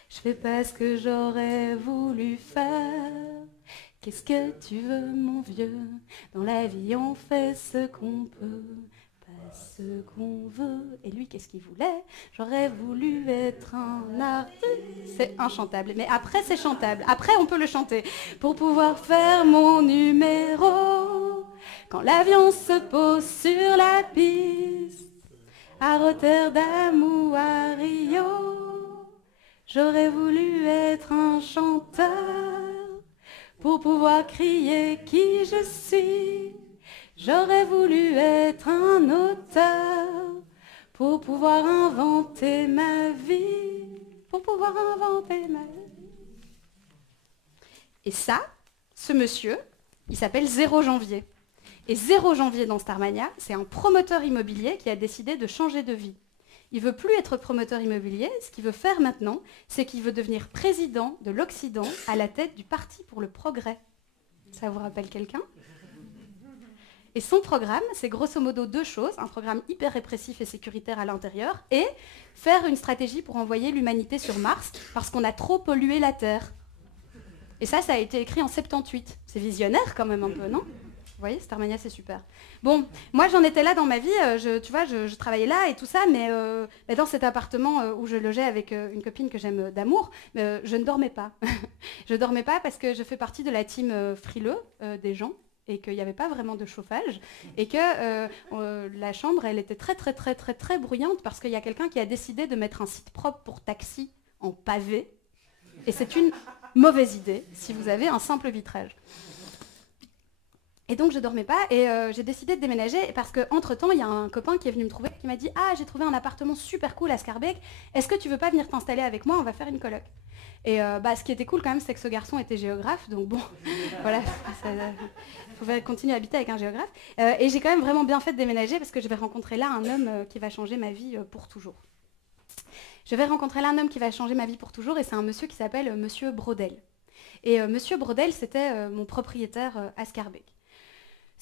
Je fais pas ce que j'aurais voulu faire. Qu'est-ce que tu veux, mon vieux? Dans la vie, on fait ce qu'on peut, pas ce qu'on veut. Et lui, qu'est-ce qu'il voulait? J'aurais voulu être un artiste. C'est inchantable. Mais après, c'est chantable. Après, on peut le chanter. Pour pouvoir faire mon numéro. Quand l'avion se pose sur la piste, à Rotterdam ou à Rio, j'aurais voulu être un chanteur pour pouvoir crier qui je suis. J'aurais voulu être un auteur pour pouvoir inventer ma vie, pour pouvoir inventer ma vie. Et ça, ce monsieur, il s'appelle 0 janvier. Et 0 janvier dans Starmania, c'est un promoteur immobilier qui a décidé de changer de vie. Il ne veut plus être promoteur immobilier, ce qu'il veut faire maintenant, c'est qu'il veut devenir président de l'Occident à la tête du Parti pour le Progrès. Ça vous rappelle quelqu'un? Et son programme, c'est grosso modo 2 choses, un programme hyper répressif et sécuritaire à l'intérieur, et faire une stratégie pour envoyer l'humanité sur Mars, parce qu'on a trop pollué la Terre. Et ça a été écrit en 78. C'est visionnaire quand même un peu, non? Vous voyez, Starmania, c'est super. Bon, moi, j'en étais là dans ma vie, tu vois, je travaillais là et tout ça, mais dans cet appartement où je logeais avec une copine que j'aime d'amour, je ne dormais pas. Je ne dormais pas parce que je fais partie de la team frileux des gens et qu'il n'y avait pas vraiment de chauffage et que la chambre, elle était très, très, très, très, très bruyante parce qu'il y a quelqu'un qui a décidé de mettre un site propre pour taxi en pavé. Et c'est une mauvaise idée si vous avez un simple vitrage. Et donc je ne dormais pas et j'ai décidé de déménager parce qu'entre-temps, il y a un copain qui est venu me trouver qui m'a dit « Ah, j'ai trouvé un appartement super cool à Scarbeck, est-ce que tu veux pas venir t'installer avec moi? On va faire une coloc. » Et ce qui était cool quand même, c'est que ce garçon était géographe, donc bon, voilà, il pouvait continuer à habiter avec un géographe. Et j'ai quand même vraiment bien fait de déménager parce que je vais rencontrer là un homme qui va changer ma vie pour toujours. Je vais rencontrer là un homme qui va changer ma vie pour toujours et c'est un monsieur qui s'appelle Monsieur Brodel. Et Monsieur Brodel, c'était mon propriétaire à Scarbeck.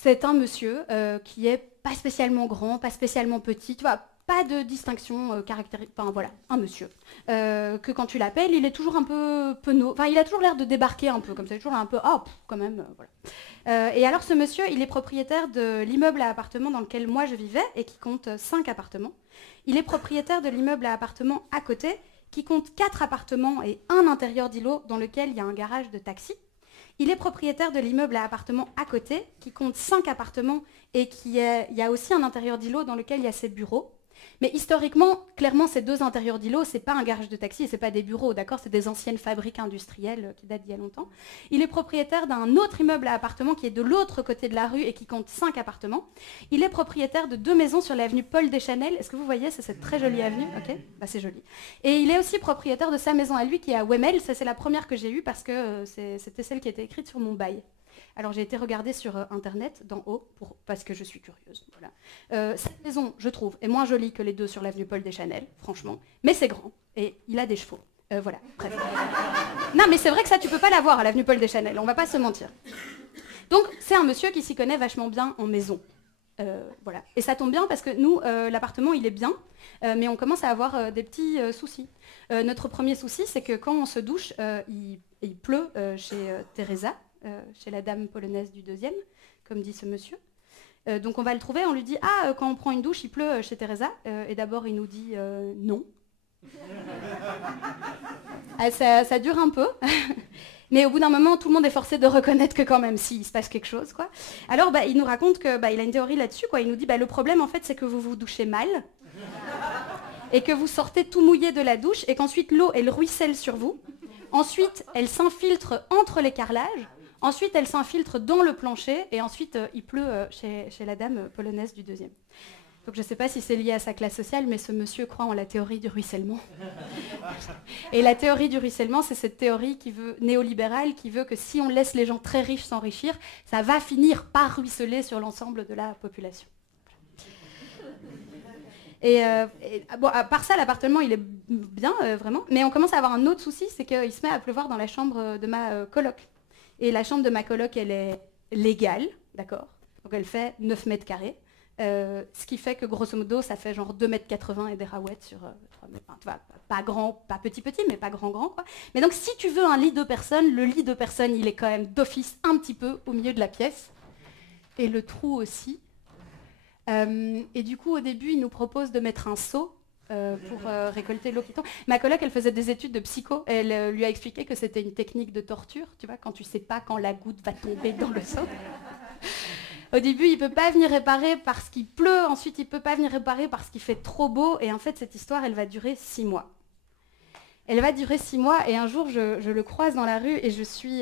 C'est un monsieur qui est pas spécialement grand, pas spécialement petit, tu vois, pas de distinction caractéristique, enfin voilà, un monsieur. Que quand tu l'appelles, il est toujours un peu penaud, enfin il a toujours l'air de débarquer un peu, comme ça, il est toujours un peu, oh, quand même, voilà. Et alors ce monsieur, il est propriétaire de l'immeuble à appartements dans lequel moi je vivais et qui compte 5 appartements. Il est propriétaire de l'immeuble à appartements à côté qui compte 4 appartements et un intérieur d'îlot dans lequel il y a un garage de taxi. Il est propriétaire de l'immeuble à appartements à côté, qui compte 5 appartements et il y a aussi un intérieur d'îlot dans lequel il y a ses bureaux. Mais historiquement, clairement, ces 2 intérieurs d'îlot, c'est pas un garage de taxi et c'est pas des bureaux, d'accord? C'est des anciennes fabriques industrielles qui datent d'il y a longtemps. Il est propriétaire d'un autre immeuble à appartements qui est de l'autre côté de la rue et qui compte 5 appartements. Il est propriétaire de 2 maisons sur l'avenue Paul Deschanel. Est-ce que vous voyez, c'est cette très jolie avenue? Ok, bah, c'est joli. Et il est aussi propriétaire de sa maison à lui qui est à Wemel. Ça, c'est la première que j'ai eue parce que c'était celle qui était écrite sur mon bail. Alors j'ai été regarder sur internet d'en haut parce que je suis curieuse. Voilà. Cette maison, je trouve, est moins jolie que les deux sur l'avenue Paul Deschanel, franchement. Mais c'est grand et il a des chevaux. Voilà, bref. Non mais c'est vrai que ça tu peux pas l'avoir à l'avenue Paul Deschanel, on va pas se mentir. Donc c'est un monsieur qui s'y connaît vachement bien en maison. Voilà. Et ça tombe bien parce que nous, l'appartement il est bien, mais on commence à avoir des petits soucis. Notre premier souci, c'est que quand on se douche, il pleut chez Teresa, chez la dame polonaise du 2e, comme dit ce monsieur. Donc on va le trouver, on lui dit « Ah, quand on prend une douche, il pleut chez Teresa ». Et d'abord, il nous dit « Non ». Ça dure un peu. Mais au bout d'un moment, tout le monde est forcé de reconnaître que quand même, s'il se passe quelque chose, quoi. Alors, il nous raconte qu'il a une théorie là-dessus, quoi. Il nous dit, le problème, en fait, c'est que vous vous douchez mal et que vous sortez tout mouillé de la douche et qu'ensuite, l'eau, elle ruisselle sur vous. Ensuite, elle s'infiltre entre les carrelages. Ensuite, elle s'infiltre dans le plancher. Et ensuite, il pleut chez la dame polonaise du 2e. Donc je ne sais pas si c'est lié à sa classe sociale, mais ce monsieur croit en la théorie du ruissellement. Et la théorie du ruissellement, c'est cette théorie néolibérale qui veut que si on laisse les gens très riches s'enrichir, ça va finir par ruisseler sur l'ensemble de la population. Et bon, à part ça, l'appartement, il est bien, vraiment. Mais on commence à avoir un autre souci, c'est qu'il se met à pleuvoir dans la chambre de ma coloc. Et la chambre de ma coloc, elle est légale, d'accord? Donc elle fait 9 mètres carrés. Ce qui fait que grosso modo ça fait genre 2,80 m et des raouettes sur 3 mètres. Enfin, pas grand, pas petit mais pas grand quoi. Mais donc si tu veux un lit de personnes, le lit de personnes il est quand même d'office un petit peu au milieu de la pièce. Et le trou aussi. Et du coup au début il nous propose de mettre un seau pour récolter l'eau qui tombe. Ma coloc elle faisait des études de psycho, elle lui a expliqué que c'était une technique de torture, tu vois, quand tu sais pas quand la goutte va tomber dans le seau. Au début, il ne peut pas venir réparer parce qu'il pleut. Ensuite, il ne peut pas venir réparer parce qu'il fait trop beau. Et en fait, cette histoire, elle va durer 6 mois. Elle va durer 6 mois. Et un jour, je le croise dans la rue et je suis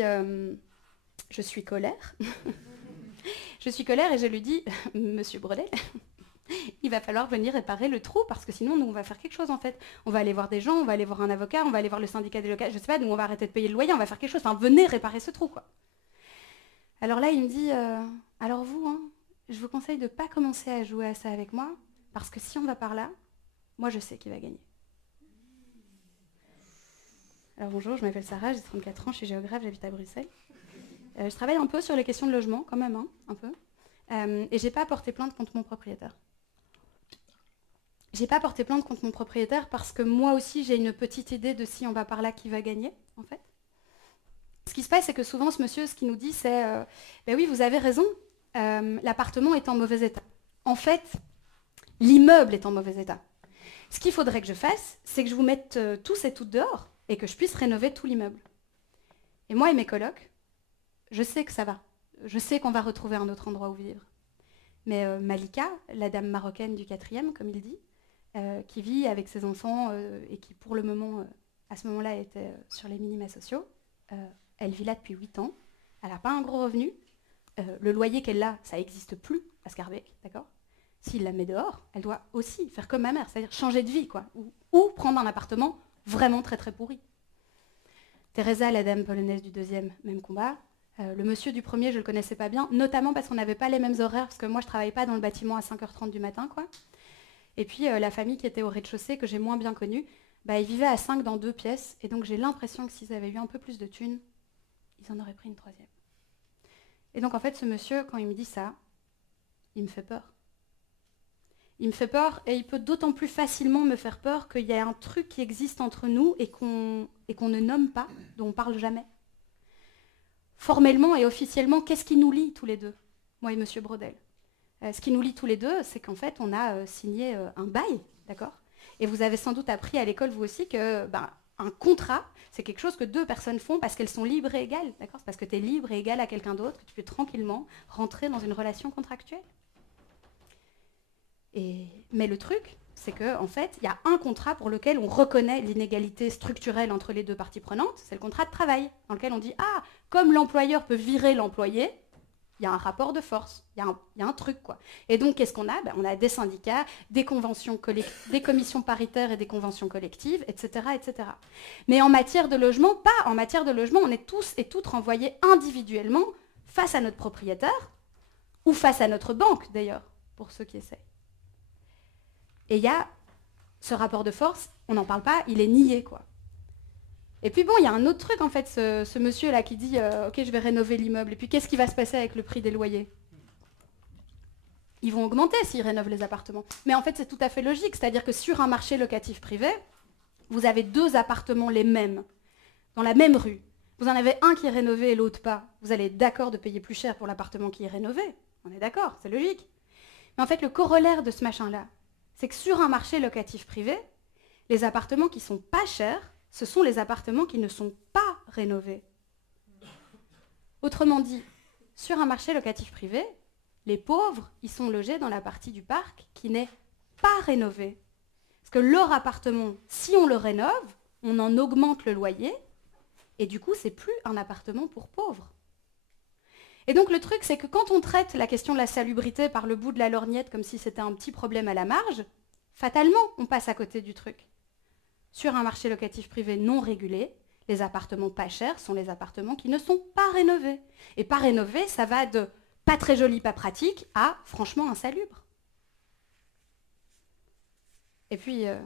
colère. Je suis colère et je lui dis, « Monsieur Brodel, il va falloir venir réparer le trou parce que sinon, nous, on va faire quelque chose en fait. On va aller voir des gens, on va aller voir un avocat, on va aller voir le syndicat des locataires. Je ne sais pas, nous, on va arrêter de payer le loyer, on va faire quelque chose. Enfin, venez réparer ce trou, quoi. » Alors là, il me dit, alors vous, hein, je vous conseille de ne pas commencer à jouer à ça avec moi, parce que si on va par là, moi je sais qui va gagner. Alors bonjour, je m'appelle Sarah, j'ai 34 ans, je suis géographe, j'habite à Bruxelles. Je travaille un peu sur les questions de logement, quand même, hein, un peu. Et j'ai pas porté plainte contre mon propriétaire. J'ai pas porté plainte contre mon propriétaire parce que moi aussi j'ai une petite idée de si on va par là qui va gagner, en fait. Ce qui se passe, c'est que souvent, ce monsieur, ce qu'il nous dit, c'est ben oui, vous avez raison, l'appartement est en mauvais état. En fait, l'immeuble est en mauvais état. Ce qu'il faudrait que je fasse, c'est que je vous mette tous et toutes dehors et que je puisse rénover tout l'immeuble. Et moi et mes colocs, je sais que ça va. Je sais qu'on va retrouver un autre endroit où vivre. Mais Malika, la dame marocaine du 4e, comme il dit, qui vit avec ses enfants et qui, pour le moment, à ce moment-là, était sur les minima sociaux, elle vit là depuis 8 ans, elle n'a pas un gros revenu, le loyer qu'elle a, ça n'existe plus à Scarbeck, d'accord? S'il la met dehors, elle doit aussi faire comme ma mère, c'est-à-dire changer de vie, quoi, ou prendre un appartement vraiment très très pourri. Teresa, la dame polonaise du 2e, même combat. Le monsieur du 1er, je ne le connaissais pas bien, notamment parce qu'on n'avait pas les mêmes horaires, parce que moi je ne travaille pas dans le bâtiment à 5h30 du matin, quoi. Et puis la famille qui était au rez-de-chaussée, que j'ai moins bien connue, ils vivaient à 5 dans 2 pièces, et donc j'ai l'impression que s'ils avaient eu un peu plus de thunes, ils en auraient pris une 3e. Et donc en fait, ce monsieur, quand il me dit ça, il me fait peur. Il me fait peur, et il peut d'autant plus facilement me faire peur qu'il y a un truc qui existe entre nous et qu'on ne nomme pas, dont on ne parle jamais. Formellement et officiellement, qu'est-ce qui nous lie tous les deux, moi et monsieur Brodel? Ce qui nous lie tous les deux, c'est qu'en fait, on a signé un bail, d'accord? Et vous avez sans doute appris à l'école, vous aussi, que un contrat, c'est quelque chose que 2 personnes font parce qu'elles sont libres et égales, d'accord? C'est parce que tu es libre et égal à quelqu'un d'autre que tu peux tranquillement rentrer dans une relation contractuelle. Mais le truc, c'est qu'en fait, il y a un contrat pour lequel on reconnaît l'inégalité structurelle entre les 2 parties prenantes, c'est le contrat de travail, dans lequel on dit « Ah, comme l'employeur peut virer l'employé, il y a un rapport de force, il y a un truc, quoi. » Et donc, qu'est-ce qu'on a? On a des syndicats, des conventions des commissions paritaires et des conventions collectives, etc., etc. Mais en matière de logement, pas. En matière de logement, on est tous et toutes renvoyés individuellement face à notre propriétaire, ou face à notre banque d'ailleurs, pour ceux qui essayent. Et il y a ce rapport de force, on n'en parle pas, il est nié, quoi. Et puis bon, il y a un autre truc en fait, ce monsieur-là qui dit ok, je vais rénover l'immeuble, et puis qu'est-ce qui va se passer avec le prix des loyers? Ils vont augmenter s'ils rénovent les appartements. Mais en fait, c'est tout à fait logique, c'est-à-dire que sur un marché locatif privé, vous avez 2 appartements les mêmes, dans la même rue. Vous en avez un qui est rénové et l'autre pas. Vous allez être d'accord de payer plus cher pour l'appartement qui est rénové. On est d'accord, c'est logique. Mais en fait, le corollaire de ce machin-là, c'est que sur un marché locatif privé, les appartements qui sont pas chers, ce sont les appartements qui ne sont pas rénovés. Autrement dit, sur un marché locatif privé, les pauvres, ils sont logés dans la partie du parc qui n'est pas rénovée. Parce que leur appartement, si on le rénove, on en augmente le loyer, et du coup, c'est plus un appartement pour pauvres. Et donc le truc, c'est que quand on traite la question de la salubrité par le bout de la lorgnette comme si c'était un petit problème à la marge, fatalement, on passe à côté du truc. Sur un marché locatif privé non régulé, les appartements pas chers sont les appartements qui ne sont pas rénovés. Et pas rénovés, ça va de pas très joli, pas pratique, à franchement insalubre. Et puis, il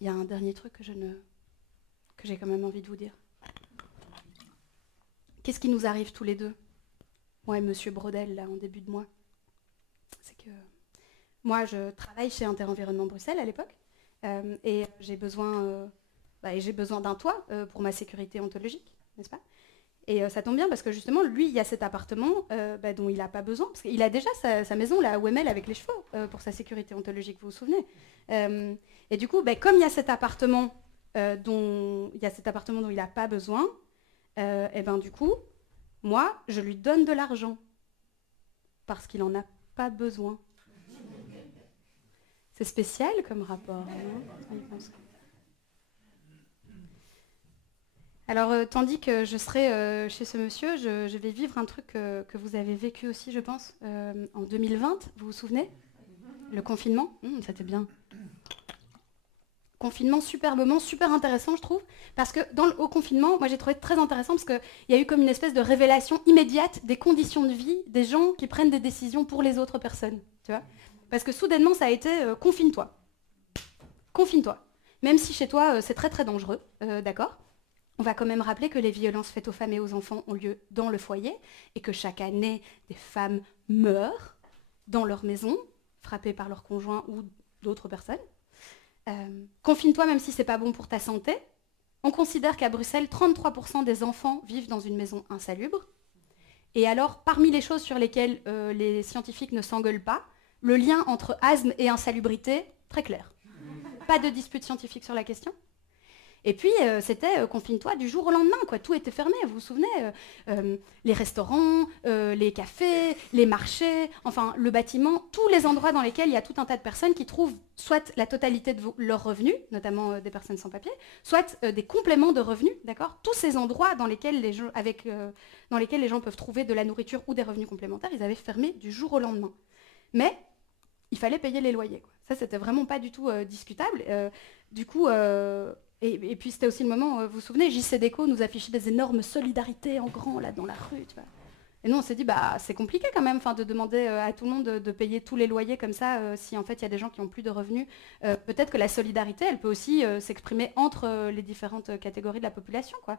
y a un dernier truc que j'ai quand même envie de vous dire. Qu'est-ce qui nous arrive tous les deux? Moi et Monsieur Brodel, là, en début de mois. C'est que moi, je travaille chez Interenvironnement Bruxelles à l'époque, et j'ai besoin d'un toit pour ma sécurité ontologique, n'est-ce pas? Et ça tombe bien parce que justement, lui, il y a cet appartement dont il n'a pas besoin, parce qu'il a déjà sa maison, la OML, avec les chevaux, pour sa sécurité ontologique, vous vous souvenez? Et du coup, comme il y a cet appartement dont il n'a pas besoin, du coup, moi, je lui donne de l'argent, parce qu'il n'en a pas besoin. C'est spécial comme rapport, non? Alors, tandis que je serai chez ce monsieur, je vais vivre un truc que vous avez vécu aussi, je pense, en 2020, vous vous souvenez? Le confinement, c'était bien. Confinement, super moment, super intéressant, je trouve, parce que au confinement, moi j'ai trouvé très intéressant parce qu'il y a eu comme une espèce de révélation immédiate des conditions de vie des gens qui prennent des décisions pour les autres personnes, tu vois? Parce que soudainement, ça a été confine-toi. Confine-toi. Même si chez toi, c'est très très dangereux, d'accord? On va quand même rappeler que les violences faites aux femmes et aux enfants ont lieu dans le foyer et que chaque année, des femmes meurent dans leur maison, frappées par leur conjoint ou d'autres personnes. Confine-toi même si c'est pas bon pour ta santé. On considère qu'à Bruxelles, 33% des enfants vivent dans une maison insalubre. Et alors, parmi les choses sur lesquelles les scientifiques ne s'engueulent pas, le lien entre asthme et insalubrité, très clair. Pas de dispute scientifique sur la question. Et puis, c'était confine-toi du jour au lendemain, quoi. Tout était fermé, vous vous souvenez, les restaurants, les cafés, les marchés, enfin, le bâtiment, tous les endroits dans lesquels il y a tout un tas de personnes qui trouvent soit la totalité de leurs revenus, notamment des personnes sans papier, soit des compléments de revenus, d'accord? Tous ces endroits dans lesquels les gens peuvent trouver de la nourriture ou des revenus complémentaires, ils avaient fermé du jour au lendemain. Mais il fallait payer les loyers, quoi. Ça, c'était vraiment pas du tout discutable. Du coup... Et puis c'était aussi le moment, vous vous souvenez, JC Déco nous affichait des énormes solidarités en grand là dans la rue, tu vois. Et nous on s'est dit c'est compliqué quand même, de demander à tout le monde de payer tous les loyers comme ça, si en fait il y a des gens qui n'ont plus de revenus. Peut-être que la solidarité, elle peut aussi s'exprimer entre les différentes catégories de la population, quoi.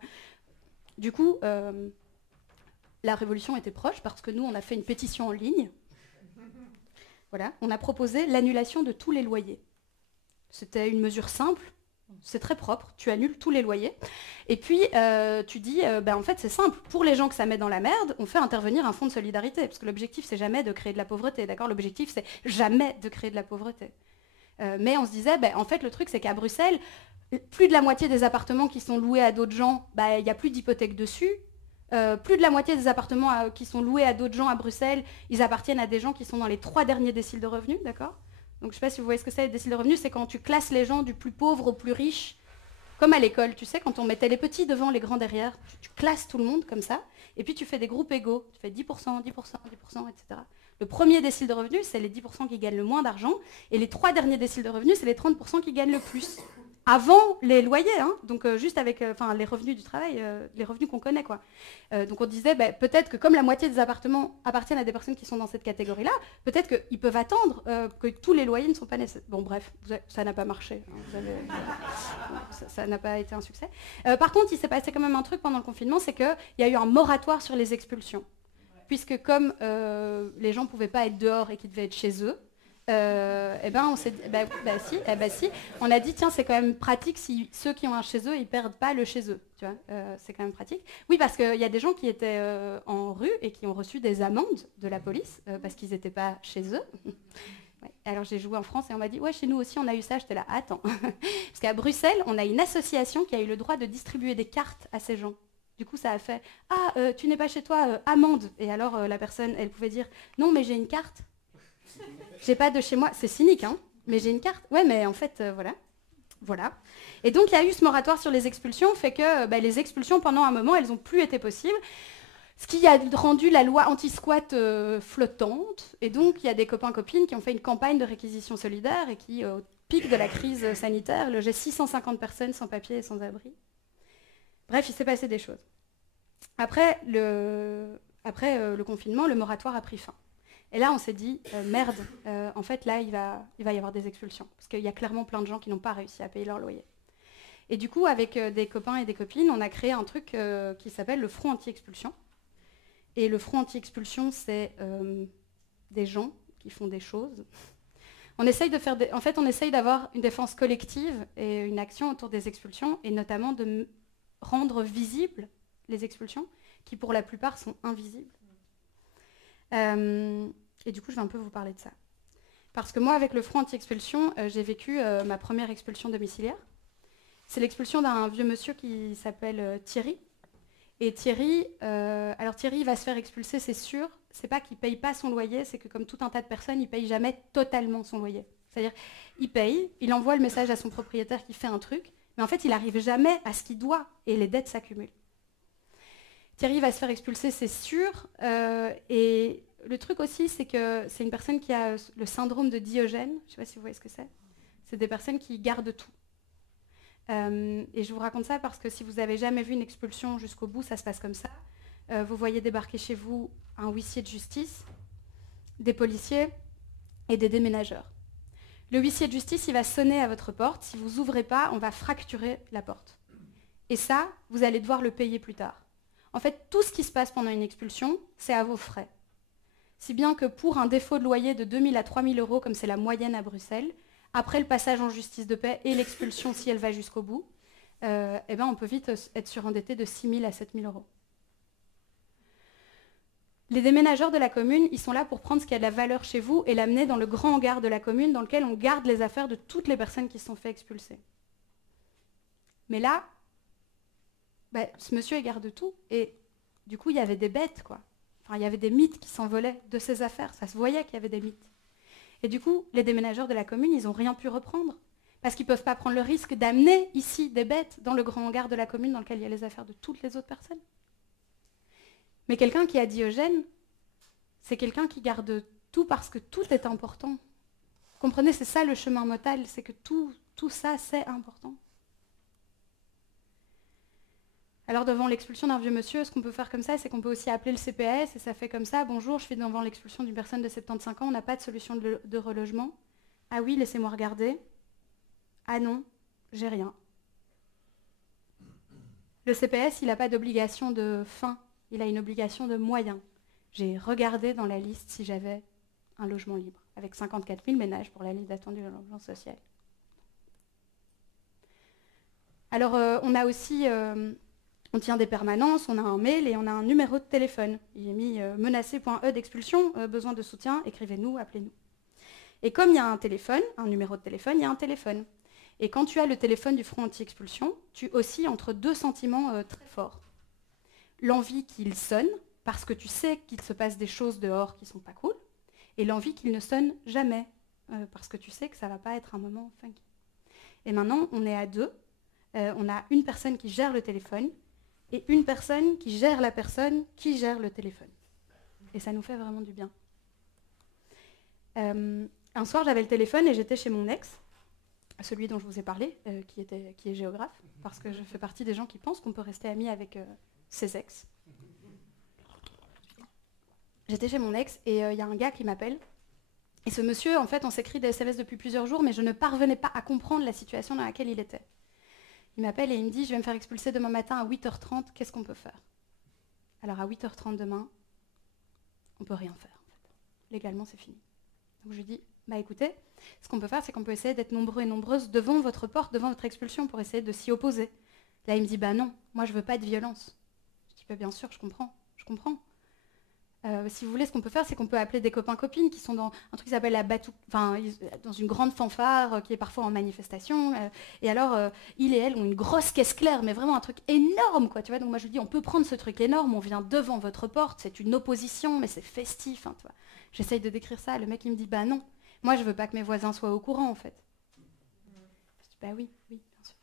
Du coup, la révolution était proche parce que nous on a fait une pétition en ligne. Voilà, on a proposé l'annulation de tous les loyers. C'était une mesure simple. C'est très propre, tu annules tous les loyers. Et puis, tu dis, en fait, c'est simple. Pour les gens que ça met dans la merde, on fait intervenir un fonds de solidarité. Parce que l'objectif, c'est jamais de créer de la pauvreté, d'accord? L'objectif, c'est jamais de créer de la pauvreté. Mais on se disait, en fait, le truc, c'est qu'à Bruxelles, plus de la moitié des appartements qui sont loués à d'autres gens, il n'y a plus d'hypothèque dessus. Plus de la moitié des appartements qui sont loués à d'autres gens à Bruxelles, ils appartiennent à des gens qui sont dans les 3 derniers déciles de revenus, d'accord? Donc je ne sais pas si vous voyez ce que c'est, les déciles de revenus, c'est quand tu classes les gens du plus pauvre au plus riche, comme à l'école, tu sais, quand on mettait les petits devant, les grands derrière, tu classes tout le monde comme ça, et puis tu fais des groupes égaux, tu fais 10%, 10%, 10%, etc. Le premier décile de revenus, c'est les 10% qui gagnent le moins d'argent, et les 3 derniers déciles de revenus, c'est les 30% qui gagnent le plus. avant les loyers, hein, donc juste avec les revenus du travail, les revenus qu'on connaît, quoi. Donc on disait, peut-être que comme la moitié des appartements appartiennent à des personnes qui sont dans cette catégorie-là, peut-être qu'ils peuvent attendre que tous les loyers ne sont pas nécessaires. Bon, bref, ça n'a pas marché. Hein, ça n'a pas été un succès. Par contre, il s'est passé quand même un truc pendant le confinement, c'est qu'il y a eu un moratoire sur les expulsions. Puisque comme les gens ne pouvaient pas être dehors et qu'ils devaient être chez eux, on s'est dit, si, on a dit tiens c'est quand même pratique si ceux qui ont un chez eux ils perdent pas le chez eux, tu vois, c'est quand même pratique. Oui parce qu'il y a des gens qui étaient en rue et qui ont reçu des amendes de la police parce qu'ils n'étaient pas chez eux. Ouais. Alors j'ai joué en France et on m'a dit ouais chez nous aussi on a eu ça, j'étais là attends parce qu'à Bruxelles on a une association qui a eu le droit de distribuer des cartes à ces gens. Du coup ça a fait tu n'es pas chez toi, amende, et alors la personne elle pouvait dire non mais j'ai une carte. J'ai pas de chez moi, c'est cynique, hein, mais j'ai une carte. Ouais, mais en fait, voilà. Et donc, il y a eu ce moratoire sur les expulsions, fait que les expulsions, pendant un moment, elles n'ont plus été possibles, ce qui a rendu la loi anti-squat flottante. Et donc, il y a des copains-copines qui ont fait une campagne de réquisition solidaire et qui, au pic de la crise sanitaire, logeaient 650 personnes sans papier et sans abri. Bref, il s'est passé des choses. Après le confinement, le moratoire a pris fin. Et là, on s'est dit, merde, en fait, là, il va y avoir des expulsions. Parce qu'il y a clairement plein de gens qui n'ont pas réussi à payer leur loyer. Et du coup, avec des copains et des copines, on a créé un truc qui s'appelle le Front anti-expulsion. Et le Front anti-expulsion, c'est des gens qui font des choses. On essaye d'avoir une défense collective et une action autour des expulsions, et notamment de rendre visibles les expulsions, qui pour la plupart sont invisibles. Et du coup, je vais un peu vous parler de ça. Parce que moi, avec le Front anti-expulsion, j'ai vécu ma première expulsion domiciliaire. C'est l'expulsion d'un vieux monsieur qui s'appelle Thierry. Et Thierry, il va se faire expulser, c'est sûr. C'est pas qu'il paye pas son loyer, c'est que comme tout un tas de personnes, il paye jamais totalement son loyer. C'est-à-dire, il paye, il envoie le message à son propriétaire qui fait un truc, mais en fait, il n'arrive jamais à ce qu'il doit, et les dettes s'accumulent. Thierry va se faire expulser, c'est sûr. Et le truc aussi, c'est que c'est une personne qui a le syndrome de Diogène. Je ne sais pas si vous voyez ce que c'est. C'est des personnes qui gardent tout. Et je vous raconte ça parce que si vous n'avez jamais vu une expulsion jusqu'au bout, ça se passe comme ça. Vous voyez débarquer chez vous un huissier de justice, des policiers et des déménageurs. Le huissier de justice, il va sonner à votre porte. Si vous n'ouvrez pas, on va fracturer la porte. Et ça, vous allez devoir le payer plus tard. En fait, tout ce qui se passe pendant une expulsion, c'est à vos frais. Si bien que pour un défaut de loyer de 2 000 à 3 000 euros, comme c'est la moyenne à Bruxelles, après le passage en justice de paix et l'expulsion si elle va jusqu'au bout, on peut vite être surendetté de 6 000 à 7 000 euros. Les déménageurs de la commune, ils sont là pour prendre ce qui a de la valeur chez vous et l'amener dans le grand hangar de la commune dans lequel on garde les affaires de toutes les personnes qui se sont fait expulser. Mais là, ce monsieur, il garde tout. Et du coup, il y avait des bêtes, quoi. Enfin, il y avait des mythes qui s'envolaient de ses affaires. Ça se voyait qu'il y avait des mythes. Et du coup, les déménageurs de la commune, ils n'ont rien pu reprendre. Parce qu'ils ne peuvent pas prendre le risque d'amener ici des bêtes dans le grand hangar de la commune dans lequel il y a les affaires de toutes les autres personnes. Mais quelqu'un qui a Diogène, c'est quelqu'un qui garde tout parce que tout est important. Vous comprenez, c'est ça le chemin modal, c'est que tout ça, c'est important. Alors devant l'expulsion d'un vieux monsieur, ce qu'on peut faire comme ça, c'est qu'on peut aussi appeler le CPS et ça fait comme ça, bonjour, je suis devant l'expulsion d'une personne de 75 ans, on n'a pas de solution de relogement. Ah oui, laissez-moi regarder. Ah non, j'ai rien. Le CPS, il n'a pas d'obligation de fin, il a une obligation de moyens. J'ai regardé dans la liste si j'avais un logement libre, avec 54 000 ménages pour la liste d'attente du logement social. Alors on a aussi... on tient des permanences, on a un mail et on a un numéro de téléphone. Il est mis menacé.e d'expulsion, besoin de soutien, écrivez-nous, appelez-nous. Et comme il y a un téléphone, un numéro de téléphone, il y a un téléphone. Et quand tu as le téléphone du Front anti-expulsion, tu oscilles entre deux sentiments très forts. L'envie qu'il sonne, parce que tu sais qu'il se passe des choses dehors qui ne sont pas cool, et l'envie qu'il ne sonne jamais, parce que tu sais que ça ne va pas être un moment funky. Et maintenant, on est à deux. On a une personne qui gère le téléphone, et une personne qui gère la personne qui gère le téléphone. Et ça nous fait vraiment du bien. Un soir, j'avais le téléphone et j'étais chez mon ex. celui dont je vous ai parlé, qui est géographe, parce que je fais partie des gens qui pensent qu'on peut rester amis avec ses ex. J'étais chez mon ex et il y a un gars qui m'appelle. Et ce monsieur, en fait, on s'écrit des SMS depuis plusieurs jours, mais je ne parvenais pas à comprendre la situation dans laquelle il était. Il m'appelle et il me dit, je vais me faire expulser demain matin à 8h30, qu'est-ce qu'on peut faire? Alors à 8h30 demain, on ne peut rien faire. En fait. Légalement, c'est fini. Donc je lui dis, bah écoutez, ce qu'on peut faire, c'est qu'on peut essayer d'être nombreux et nombreuses devant votre porte, devant votre expulsion, pour essayer de s'y opposer. Là, il me dit, bah non, moi je veux pas de violence. Je dis, bah bien sûr, je comprends. Si vous voulez, ce qu'on peut faire, c'est qu'on peut appeler des copains-copines qui sont dans un truc qui s'appelle la batou, enfin, dans une grande fanfare qui est parfois en manifestation. Et alors, il et elle ont une grosse caisse claire, mais vraiment un truc énorme, quoi. Tu vois, donc moi je lui dis, on peut prendre ce truc énorme, on vient devant votre porte, c'est une opposition, mais c'est festif. Hein, tu vois. J'essaye de décrire ça. Le mec il me dit, bah non, moi je veux pas que mes voisins soient au courant, en fait. Je dis, bah oui, bien sûr.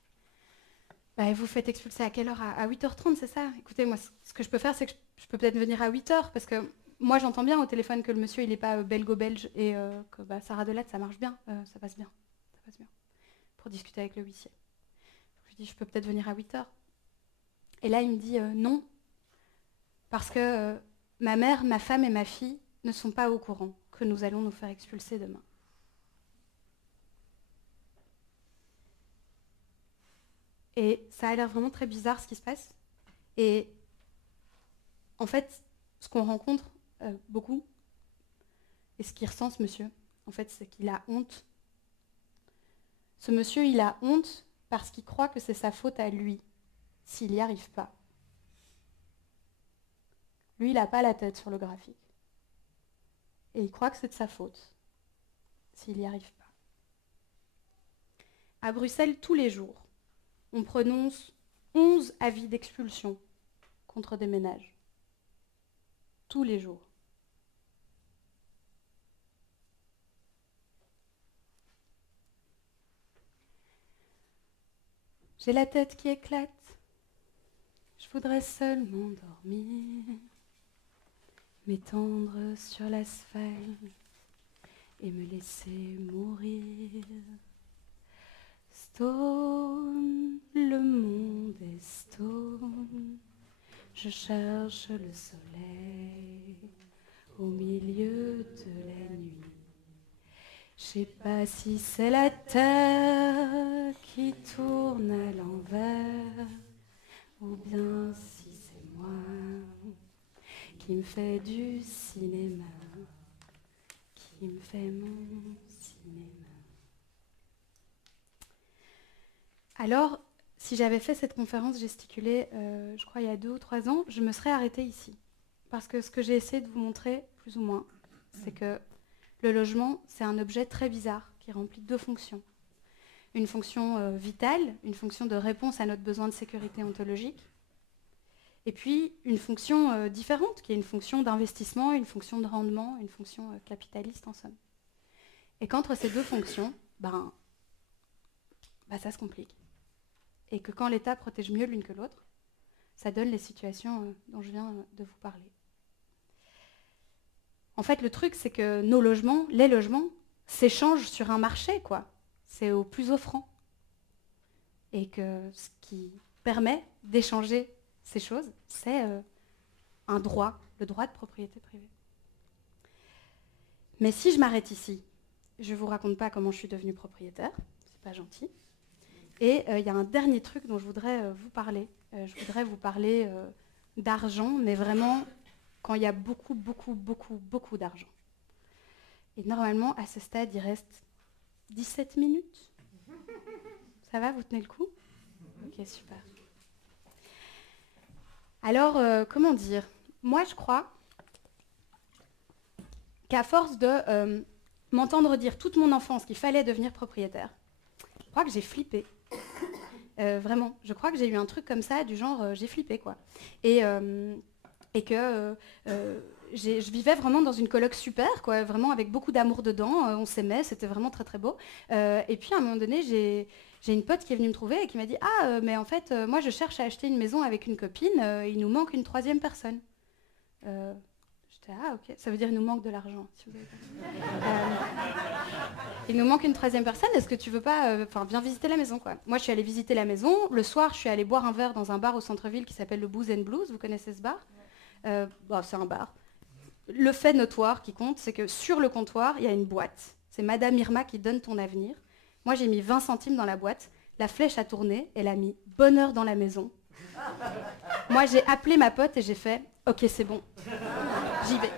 Bah, vous faites expulser à quelle heure? À 8h30, c'est ça? Écoutez, moi, ce que je peux faire, c'est que je peux peut-être venir à 8h, parce que moi, j'entends bien au téléphone que le monsieur, il n'est pas belgo-belge, et que Sarah Delette, ça marche bien, ça passe bien, pour discuter avec le huissier. Je lui dis, je peux peut-être venir à 8h. Et là, il me dit, non, parce que ma mère, ma femme et ma fille ne sont pas au courant que nous allons nous faire expulser demain. Et ça a l'air vraiment très bizarre ce qui se passe. Et en fait, ce qu'on rencontre beaucoup, et ce qu'il ressent ce monsieur, en fait, c'est qu'il a honte. Ce monsieur, il a honte parce qu'il croit que c'est sa faute à lui, s'il n'y arrive pas. Lui, il n'a pas la tête sur le graphique. Et il croit que c'est de sa faute, s'il n'y arrive pas. À Bruxelles, tous les jours, on prononce 11 avis d'expulsion contre des ménages. Tous les jours. J'ai la tête qui éclate, je voudrais seulement dormir, m'étendre sur l'asphalte et me laisser mourir. Stone, le monde est stone, je cherche le soleil au milieu de la nuit. Je sais pas si c'est la terre qui tourne à l'envers ou bien si c'est moi qui me fais du cinéma, qui me fait mon cinéma. Alors, si j'avais fait cette conférence gesticulée, je crois il y a 2 ou 3 ans, je me serais arrêtée ici. Parce que ce que j'ai essayé de vous montrer, plus ou moins, c'est que le logement, c'est un objet très bizarre qui remplit 2 fonctions. Une fonction vitale, une fonction de réponse à notre besoin de sécurité ontologique, et puis une fonction différente, qui est une fonction d'investissement, une fonction de rendement, une fonction capitaliste en somme. Et qu'entre ces 2 fonctions, ça se complique. Et que quand l'État protège mieux l'une que l'autre, ça donne les situations dont je viens de vous parler. En fait, le truc, c'est que nos logements, les logements, s'échangent sur un marché, quoi. C'est au plus offrant. Et que ce qui permet d'échanger ces choses, c'est un droit, le droit de propriété privée. Mais si je m'arrête ici, je ne vous raconte pas comment je suis devenue propriétaire, c'est pas gentil. Et il y a un dernier truc dont je voudrais vous parler. Je voudrais vous parler d'argent, mais vraiment quand il y a beaucoup, beaucoup, beaucoup, beaucoup d'argent. Et normalement, à ce stade, il reste 17 minutes. Ça va, vous tenez le coup? Ok, super. Alors, comment dire? Moi, je crois qu'à force de m'entendre dire toute mon enfance qu'il fallait devenir propriétaire, je crois que j'ai flippé. Vraiment, je crois que j'ai eu un truc comme ça, du genre, j'ai flippé, quoi. Et que je vivais vraiment dans une coloc super, quoi, vraiment avec beaucoup d'amour dedans, on s'aimait, c'était vraiment très très beau. Et puis à un moment donné, j'ai une pote qui est venue me trouver et qui m'a dit « Ah, mais en fait, moi je cherche à acheter une maison avec une copine, il nous manque une 3e personne. Je J'étais, ah ok, ça veut dire qu'il nous manque de l'argent. Si vous avez il nous manque une troisième personne, est-ce que tu veux pas viens visiter la maison quoi. Moi je suis allée visiter la maison, le soir je suis allée boire un verre dans un bar au centre-ville qui s'appelle le Booze and Blues, vous connaissez ce bar? C'est un bar. Le fait notoire qui compte, c'est que sur le comptoir, il y a une boîte. C'est Madame Irma qui donne ton avenir. Moi j'ai mis 20 centimes dans la boîte, la flèche a tourné, elle a mis bonheur dans la maison. Moi j'ai appelé ma pote et j'ai fait, ok c'est bon, j'y vais.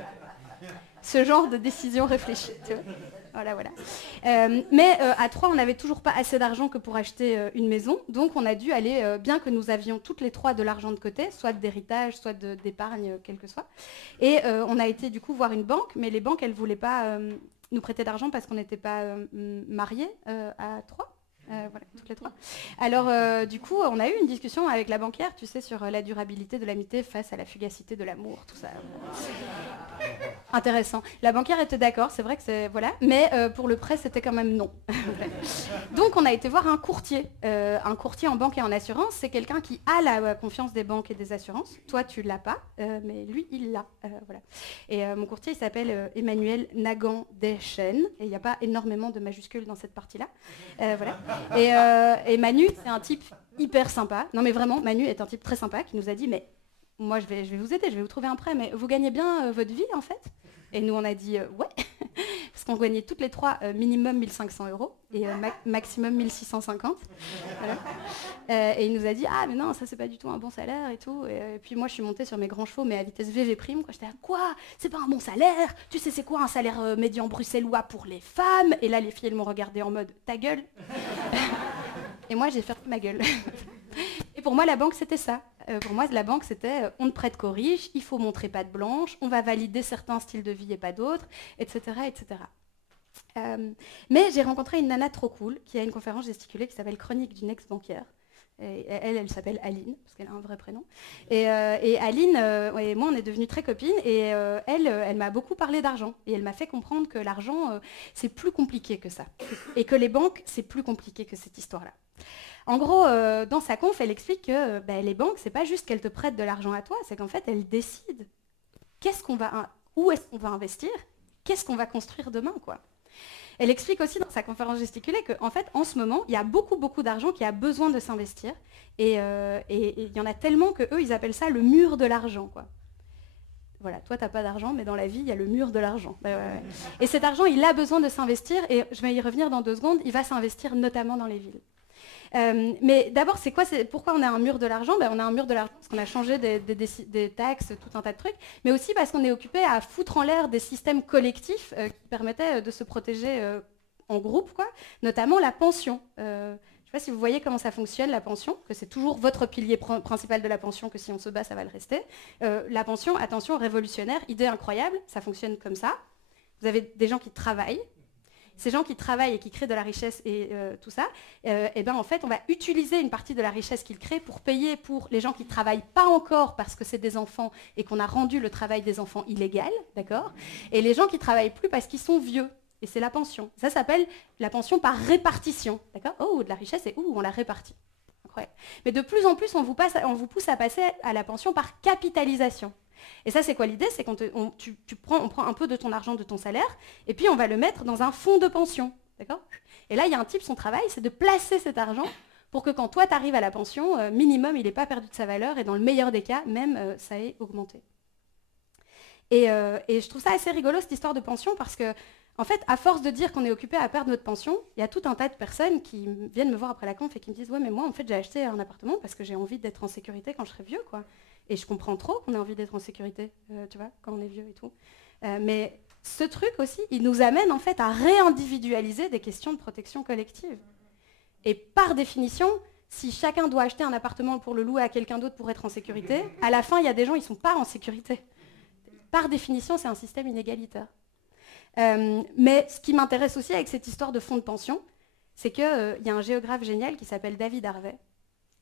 Ce genre de décision réfléchie, tu vois. Voilà. Mais à 3, on n'avait toujours pas assez d'argent que pour acheter une maison. Donc on a dû aller, bien que nous avions toutes les 3 de l'argent de côté, soit d'héritage, soit d'épargne, quel que soit. Et on a été du coup voir une banque, mais les banques, elles ne voulaient pas nous prêter d'argent parce qu'on n'était pas mariés à 3. Voilà, toutes les 3. Alors, du coup, on a eu une discussion avec la banquière, tu sais, sur la durabilité de l'amitié face à la fugacité de l'amour, tout ça. Intéressant. La banquière était d'accord, c'est vrai que c'est... Voilà, mais pour le prêt, c'était quand même non. Donc, on a été voir un courtier. Un courtier en banque et en assurance, c'est quelqu'un qui a la confiance des banques et des assurances. Toi, tu ne l'as pas, mais lui, il l'a. Voilà. Et mon courtier, il s'appelle Emmanuel Nagan-Deschen, et il n'y a pas énormément de majuscules dans cette partie-là. Voilà. Et Manu, c'est un type hyper sympa. Non mais vraiment, Manu est un type très sympa qui nous a dit, mais moi je vais vous aider, je vais vous trouver un prêt, mais vous gagnez bien votre vie en fait? Et nous on a dit ouais, parce qu'on gagnait toutes les 3 minimum 1500 € et maximum 1650. Voilà. Et il nous a dit, ah mais non, ça c'est pas du tout un bon salaire et tout. Et puis moi je suis montée sur mes grands chevaux, mais à vitesse VV prime, quoi. J'étais, quoi? C'est pas un bon salaire? Tu sais c'est quoi un salaire médian bruxellois pour les femmes? Et là les filles elles m'ont regardé en mode, ta gueule. Et moi j'ai fermé ma gueule. Et pour moi la banque c'était ça. Pour moi la banque c'était on ne prête qu'aux riches, il faut montrer patte blanche, on va valider certains styles de vie et pas d'autres, etc. etc. Mais j'ai rencontré une nana trop cool qui a une conférence gesticulée qui s'appelle Chronique d'une ex-banquière. Et elle s'appelle Aline, parce qu'elle a un vrai prénom. Et Aline et moi, on est devenues très copines. Et elle m'a beaucoup parlé d'argent. Et elle m'a fait comprendre que l'argent, c'est plus compliqué que ça. Et que les banques, c'est plus compliqué que cette histoire-là. En gros, dans sa conf, elle explique que les banques, c'est pas juste qu'elles te prêtent de l'argent à toi, c'est qu'en fait, elles décident où est-ce qu'on va investir, qu'est-ce qu'on va construire demain, quoi. Elle explique aussi dans sa conférence gesticulée qu'en fait, en ce moment, il y a beaucoup, beaucoup d'argent qui a besoin de s'investir. Et il y en a tellement qu'eux, ils appellent ça le mur de l'argent, quoi. Voilà, toi, tu n'as pas d'argent, mais dans la vie, il y a le mur de l'argent. Ouais. Et cet argent, il a besoin de s'investir, et je vais y revenir dans 2 secondes, il va s'investir notamment dans les villes. Mais d'abord, pourquoi on a un mur de l'argent? On a un mur de l'argent parce qu'on a changé des taxes, tout un tas de trucs, mais aussi parce qu'on est occupé à foutre en l'air des systèmes collectifs qui permettaient de se protéger en groupe, quoi, notamment la pension. Je ne sais pas si vous voyez comment ça fonctionne, la pension, que c'est toujours votre pilier principal de la pension, que si on se bat, ça va le rester. La pension, attention, révolutionnaire, idée incroyable, ça fonctionne comme ça. Vous avez des gens qui travaillent. Ces gens qui travaillent et qui créent de la richesse et tout ça, en fait, on va utiliser une partie de la richesse qu'ils créent pour payer pour les gens qui ne travaillent pas encore parce que c'est des enfants et qu'on a rendu le travail des enfants illégal, d'accord? Et les gens qui ne travaillent plus parce qu'ils sont vieux. Et c'est la pension. Ça s'appelle la pension par répartition, d'accord? Oh, de la richesse et on la répartit. Incroyable. Mais de plus en plus, on vous pousse à passer à la pension par capitalisation. Et ça, c'est quoi l'idée? C'est qu'on prend un peu de ton argent, de ton salaire, et puis on va le mettre dans un fonds de pension. D'accord? Et là, il y a un type, son travail, c'est de placer cet argent pour que quand toi, tu arrives à la pension, minimum, il n'ait pas perdu de sa valeur, et dans le meilleur des cas, même, ça ait augmenté. Et je trouve ça assez rigolo, cette histoire de pension, parce que, en fait, à force de dire qu'on est occupé à perdre notre pension, il y a tout un tas de personnes qui viennent me voir après la conf et qui me disent « Ouais, mais moi, en fait, j'ai acheté un appartement parce que j'ai envie d'être en sécurité quand je serai vieux, quoi. » Et je comprends trop qu'on ait envie d'être en sécurité, tu vois, quand on est vieux et tout. Mais ce truc aussi, il nous amène en fait à réindividualiser des questions de protection collective. Et par définition, si chacun doit acheter un appartement pour le louer à quelqu'un d'autre pour être en sécurité, à la fin, il y a des gens qui ne sont pas en sécurité. Par définition, c'est un système inégalitaire. Mais ce qui m'intéresse aussi avec cette histoire de fonds de pension, c'est qu'il y a un géographe génial qui s'appelle David Harvey.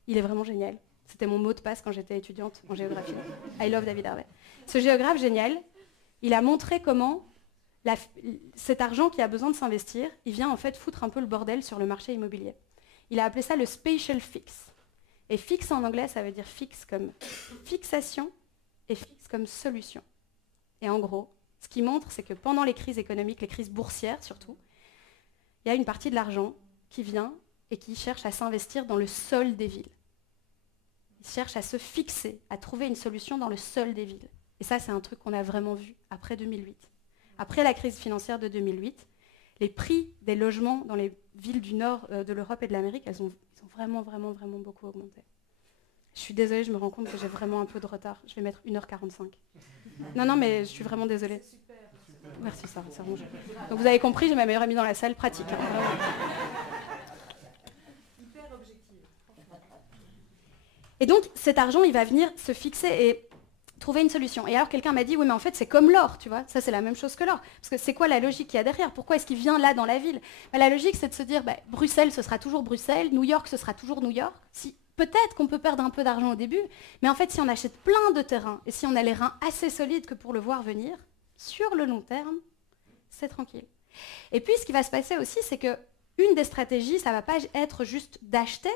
Il est vraiment génial. C'était mon mot de passe quand j'étais étudiante en géographie. I love David Harvey. Ce géographe génial, il a montré comment cet argent qui a besoin de s'investir, il vient en fait foutre un peu le bordel sur le marché immobilier. Il a appelé ça le spatial fix. Et fixe en anglais, ça veut dire fixe comme fixation et fixe comme solution. Et en gros, ce qui montre, c'est que pendant les crises économiques, les crises boursières surtout, il y a une partie de l'argent qui vient et qui cherche à s'investir dans le sol des villes. Ils cherchent à se fixer, à trouver une solution dans le sol des villes. Et ça, c'est un truc qu'on a vraiment vu après 2008. Après la crise financière de 2008, les prix des logements dans les villes du nord de l'Europe et de l'Amérique, ils ont vraiment beaucoup augmenté. Je suis désolée, je me rends compte que j'ai vraiment un peu de retard. Je vais mettre 1h45. Non, mais je suis vraiment désolée. Merci, Sarah, c'est rangé. Donc vous avez compris, j'ai ma meilleure amie dans la salle, pratique. Hyper objective. Et donc cet argent, il va venir se fixer et trouver une solution. Et alors quelqu'un m'a dit, oui mais en fait c'est comme l'or, tu vois, ça c'est la même chose que l'or. Parce que c'est quoi la logique qu'il y a derrière? Pourquoi est-ce qu'il vient là dans la ville? La logique c'est de se dire, Bruxelles ce sera toujours Bruxelles, New York ce sera toujours New York. Peut-être qu'on peut perdre un peu d'argent au début, mais en fait si on achète plein de terrains et si on a les reins assez solides que pour le voir venir, sur le long terme, c'est tranquille. Et puis ce qui va se passer aussi, c'est qu'une des stratégies, ça ne va pas être juste d'acheter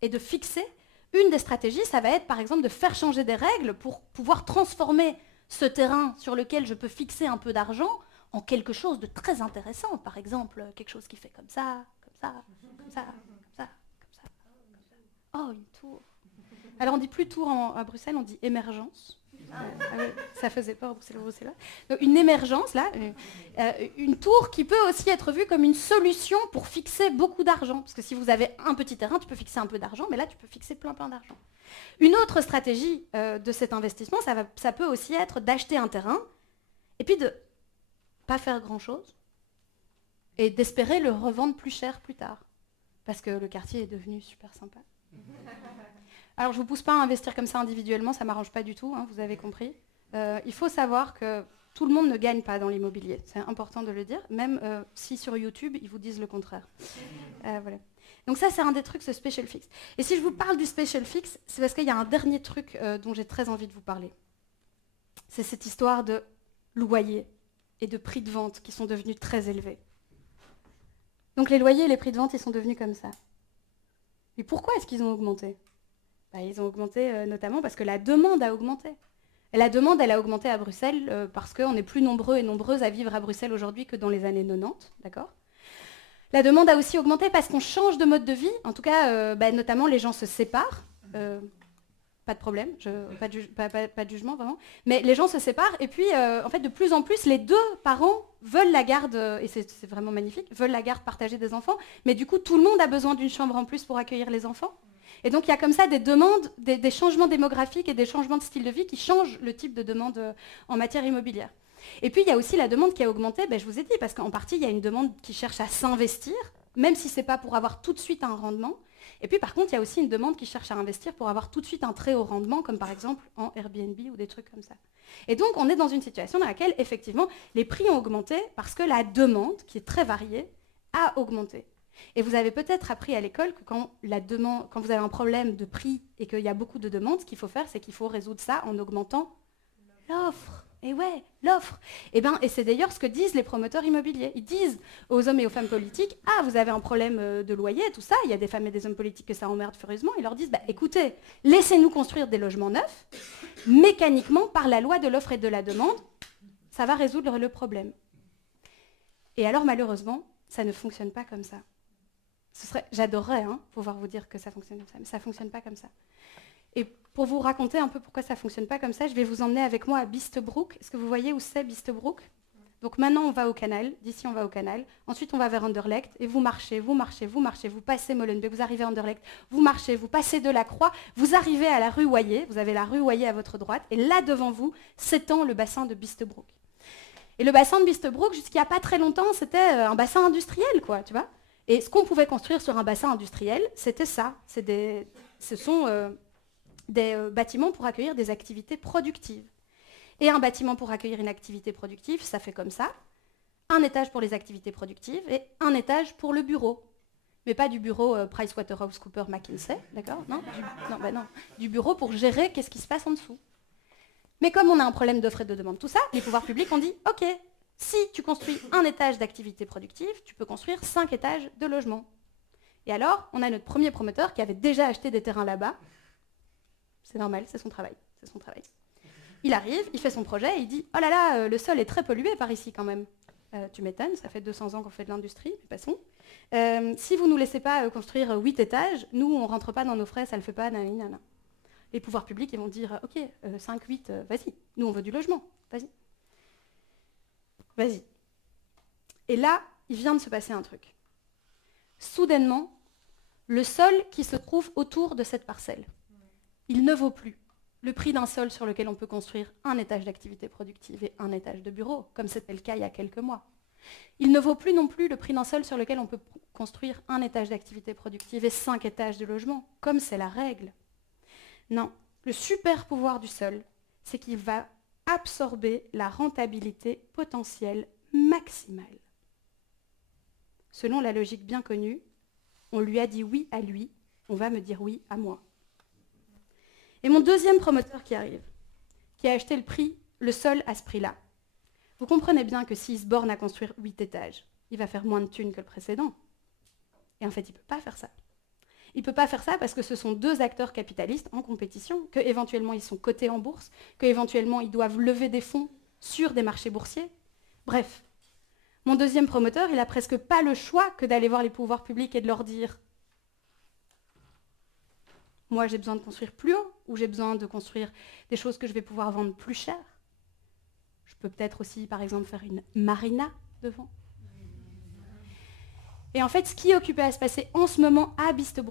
et de fixer. Une des stratégies, ça va être par exemple de faire changer des règles pour pouvoir transformer ce terrain sur lequel je peux fixer un peu d'argent en quelque chose de très intéressant. Par exemple, quelque chose qui fait comme ça, comme ça, comme ça, comme ça, comme ça, comme ça. Oh, une tour. Alors on dit plus tour à Bruxelles, on dit émergence. Oui, ça faisait peur Bruxelles. Donc une émergence, là, une tour qui peut aussi être vue comme une solution pour fixer beaucoup d'argent. Parce que si vous avez un petit terrain, tu peux fixer un peu d'argent, mais là, tu peux fixer plein d'argent. Une autre stratégie de cet investissement, ça peut aussi être d'acheter un terrain et puis de ne pas faire grand-chose et d'espérer le revendre plus cher plus tard. Parce que le quartier est devenu super sympa. Alors je ne vous pousse pas à investir comme ça individuellement, ça ne m'arrange pas du tout, hein, vous avez compris. Il faut savoir que tout le monde ne gagne pas dans l'immobilier, c'est important de le dire, même si sur YouTube, ils vous disent le contraire. Voilà. Donc ça, c'est un des trucs, ce special fix. Et si je vous parle du special fix, c'est parce qu'il y a un dernier truc dont j'ai très envie de vous parler. C'est cette histoire de loyer et de prix de vente qui sont devenus très élevés. Donc les loyers et les prix de vente, ils sont devenus comme ça. Mais pourquoi est-ce qu'ils ont augmenté ? Ils ont augmenté notamment parce que la demande a augmenté. Et la demande, elle a augmenté à Bruxelles parce qu'on est plus nombreux et nombreuses à vivre à Bruxelles aujourd'hui que dans les années 90, d'accord ? La demande a aussi augmenté parce qu'on change de mode de vie. En tout cas, notamment, les gens se séparent. Pas de problème, pas de jugement vraiment. Mais les gens se séparent et puis, en fait, de plus en plus, les deux parents veulent la garde, et c'est vraiment magnifique, veulent la garde partagée des enfants. Mais du coup, tout le monde a besoin d'une chambre en plus pour accueillir les enfants. Et donc, il y a comme ça des demandes, des changements démographiques et des changements de style de vie qui changent le type de demande en matière immobilière. Et puis, il y a aussi la demande qui a augmenté, je vous ai dit, parce qu'en partie, il y a une demande qui cherche à s'investir, même si ce n'est pas pour avoir tout de suite un rendement. Et puis, par contre, il y a aussi une demande qui cherche à investir pour avoir tout de suite un très haut rendement, comme par exemple en Airbnb ou des trucs comme ça. Et donc, on est dans une situation dans laquelle, effectivement, les prix ont augmenté parce que la demande, qui est très variée, a augmenté. Et vous avez peut-être appris à l'école que quand vous avez un problème de prix et qu'il y a beaucoup de demandes, ce qu'il faut faire, c'est qu'il faut résoudre ça en augmentant l'offre. Et ouais, l'offre. Et c'est d'ailleurs ce que disent les promoteurs immobiliers. Ils disent aux hommes et aux femmes politiques, ah, vous avez un problème de loyer, tout ça, il y a des femmes et des hommes politiques que ça emmerde furieusement. Ils leur disent, écoutez, laissez-nous construire des logements neufs, mécaniquement, par la loi de l'offre et de la demande, ça va résoudre le problème. Et alors, malheureusement, ça ne fonctionne pas comme ça. J'adorerais pouvoir vous dire que ça fonctionne comme ça, mais ça ne fonctionne pas comme ça. Et pour vous raconter un peu pourquoi ça ne fonctionne pas comme ça, je vais vous emmener avec moi à Beesbrook. Est-ce que vous voyez où c'est Beesbrook ? Donc maintenant, on va au canal. D'ici, on va au canal. Ensuite, on va vers Anderlecht. Et vous marchez, vous passez Molenbeek, vous arrivez à Anderlecht, vous marchez, vous passez de la Croix, vous arrivez à la rue Hoyer. Vous avez la rue Hoyer à votre droite. Et là, devant vous, s'étend le bassin de Beesbrook. Et le bassin de Beesbrook, jusqu'il n'y a pas très longtemps, c'était un bassin industriel, quoi, tu vois. Et ce qu'on pouvait construire sur un bassin industriel, c'était ça. Ce sont des bâtiments pour accueillir des activités productives. Et un bâtiment pour accueillir une activité productive, ça fait comme ça. Un étage pour les activités productives et un étage pour le bureau. Mais pas du bureau PricewaterhouseCoopers McKinsey, d'accord ? Non, du bureau pour gérer qu'est-ce qui se passe en dessous. Mais comme on a un problème d'offre et de demande, tout ça, les pouvoirs publics ont dit, ok, si tu construis un étage d'activité productive, tu peux construire 5 étages de logement. Et alors, on a notre premier promoteur qui avait déjà acheté des terrains là-bas. C'est normal, c'est son travail. Il arrive, il fait son projet, et il dit « Oh là là, le sol est très pollué par ici quand même. » Tu m'étonnes, ça fait 200 ans qu'on fait de l'industrie, mais passons. Si vous ne nous laissez pas construire 8 étages, nous, on ne rentre pas dans nos frais, ça ne le fait pas, nanana. Les pouvoirs publics, ils vont dire « Ok, 5, 8, vas-y, nous, on veut du logement, vas-y. » Vas-y. Et là, il vient de se passer un truc. Soudainement, le sol qui se trouve autour de cette parcelle, il ne vaut plus le prix d'un sol sur lequel on peut construire un étage d'activité productive et un étage de bureau, comme c'était le cas il y a quelques mois. Il ne vaut plus non plus le prix d'un sol sur lequel on peut construire un étage d'activité productive et 5 étages de logement, comme c'est la règle. Non, le super pouvoir du sol, c'est qu'il va absorber la rentabilité potentielle maximale. Selon la logique bien connue, on lui a dit oui à lui, on va me dire oui à moi. Et mon deuxième promoteur qui arrive, qui a acheté le sol à ce prix-là, vous comprenez bien que s'il se borne à construire 8 étages, il va faire moins de thunes que le précédent. Et en fait, il ne peut pas faire ça. Il ne peut pas faire ça parce que ce sont deux acteurs capitalistes en compétition, qu'éventuellement ils sont cotés en bourse, qu'éventuellement ils doivent lever des fonds sur des marchés boursiers. Bref, mon deuxième promoteur, il n'a presque pas le choix que d'aller voir les pouvoirs publics et de leur dire « Moi, j'ai besoin de construire plus haut, ou j'ai besoin de construire des choses que je vais pouvoir vendre plus cher. Je peux peut-être aussi, par exemple, faire une marina devant. » Et en fait, ce qui est occupé à se passer en ce moment à Beeston,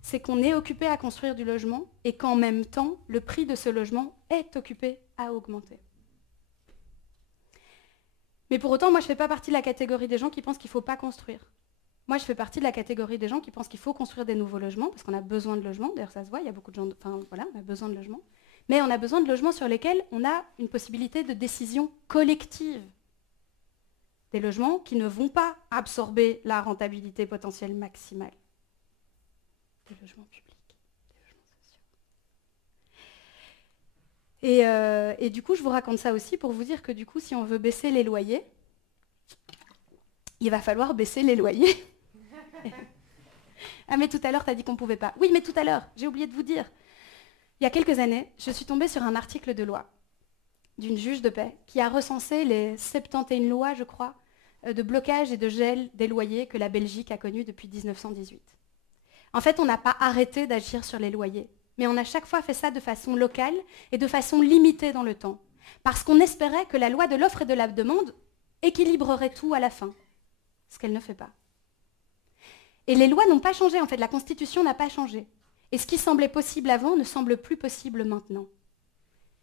c'est qu'on est occupé à construire du logement et qu'en même temps, le prix de ce logement est occupé à augmenter. Mais pour autant, moi, je ne fais pas partie de la catégorie des gens qui pensent qu'il ne faut pas construire. Moi, je fais partie de la catégorie des gens qui pensent qu'il faut construire des nouveaux logements, parce qu'on a besoin de logements. D'ailleurs, ça se voit, il y a beaucoup de gens... Enfin, voilà, on a besoin de logements. Mais on a besoin de logements sur lesquels on a une possibilité de décision collective. Des logements qui ne vont pas absorber la rentabilité potentielle maximale. Des logements publics, des logements sociaux. Et du coup, je vous raconte ça aussi pour vous dire que du coup, si on veut baisser les loyers, il va falloir baisser les loyers. Ah mais tout à l'heure, tu as dit qu'on ne pouvait pas. Oui, mais tout à l'heure, j'ai oublié de vous dire. Il y a quelques années, je suis tombée sur un article de loi d'une juge de paix qui a recensé les 71 lois, je crois, de blocage et de gel des loyers que la Belgique a connues depuis 1918. En fait, on n'a pas arrêté d'agir sur les loyers, mais on a chaque fois fait ça de façon locale et de façon limitée dans le temps, parce qu'on espérait que la loi de l'offre et de la demande équilibrerait tout à la fin, ce qu'elle ne fait pas. Et les lois n'ont pas changé, en fait, la Constitution n'a pas changé. Et ce qui semblait possible avant ne semble plus possible maintenant.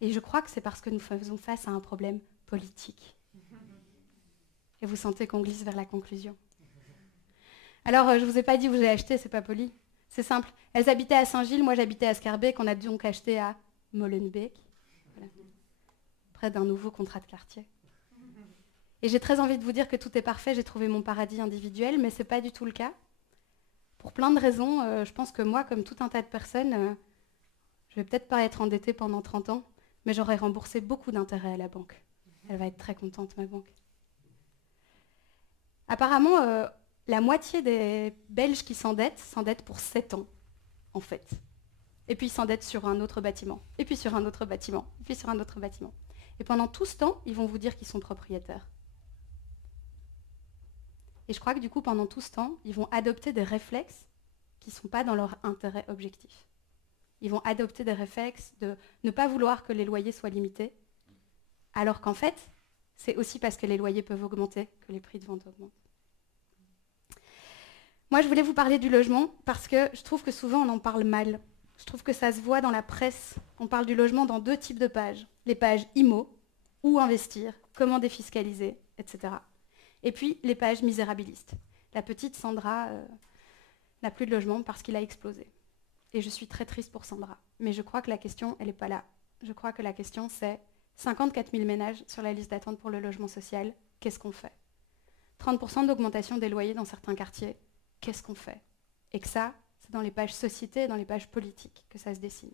Et je crois que c'est parce que nous faisons face à un problème politique. Et vous sentez qu'on glisse vers la conclusion. Alors, je ne vous ai pas dit où j'ai acheté, c'est pas poli. C'est simple. Elles habitaient à Saint-Gilles, moi j'habitais à Scarbeck, qu'on a donc acheté à Molenbeek, voilà, près d'un nouveau contrat de quartier. Et j'ai très envie de vous dire que tout est parfait, j'ai trouvé mon paradis individuel, mais ce n'est pas du tout le cas. Pour plein de raisons, je pense que moi, comme tout un tas de personnes, je vais peut-être pas être endettée pendant 30 ans, mais j'aurai remboursé beaucoup d'intérêts à la banque. Elle va être très contente, ma banque. Apparemment, la moitié des Belges qui s'endettent pour 7 ans, en fait. Et puis ils s'endettent sur un autre bâtiment, et puis sur un autre bâtiment, et puis sur un autre bâtiment. Et pendant tout ce temps, ils vont vous dire qu'ils sont propriétaires. Et je crois que du coup, pendant tout ce temps, ils vont adopter des réflexes qui ne sont pas dans leur intérêt objectif. Ils vont adopter des réflexes de ne pas vouloir que les loyers soient limités, alors qu'en fait, c'est aussi parce que les loyers peuvent augmenter que les prix de vente augmentent. Moi, je voulais vous parler du logement parce que je trouve que souvent, on en parle mal. Je trouve que ça se voit dans la presse. On parle du logement dans 2 types de pages. Les pages IMO, où investir, comment défiscaliser, etc. Et puis les pages misérabilistes. La petite Sandra n'a plus de logement parce qu'il a explosé. Et je suis très triste pour Sandra. Mais je crois que la question, elle n'est pas là. Je crois que la question, c'est 54 000 ménages sur la liste d'attente pour le logement social. Qu'est-ce qu'on fait? 30% d'augmentation des loyers dans certains quartiers. Qu'est-ce qu'on fait? Et que ça, c'est dans les pages société et dans les pages politiques que ça se dessine.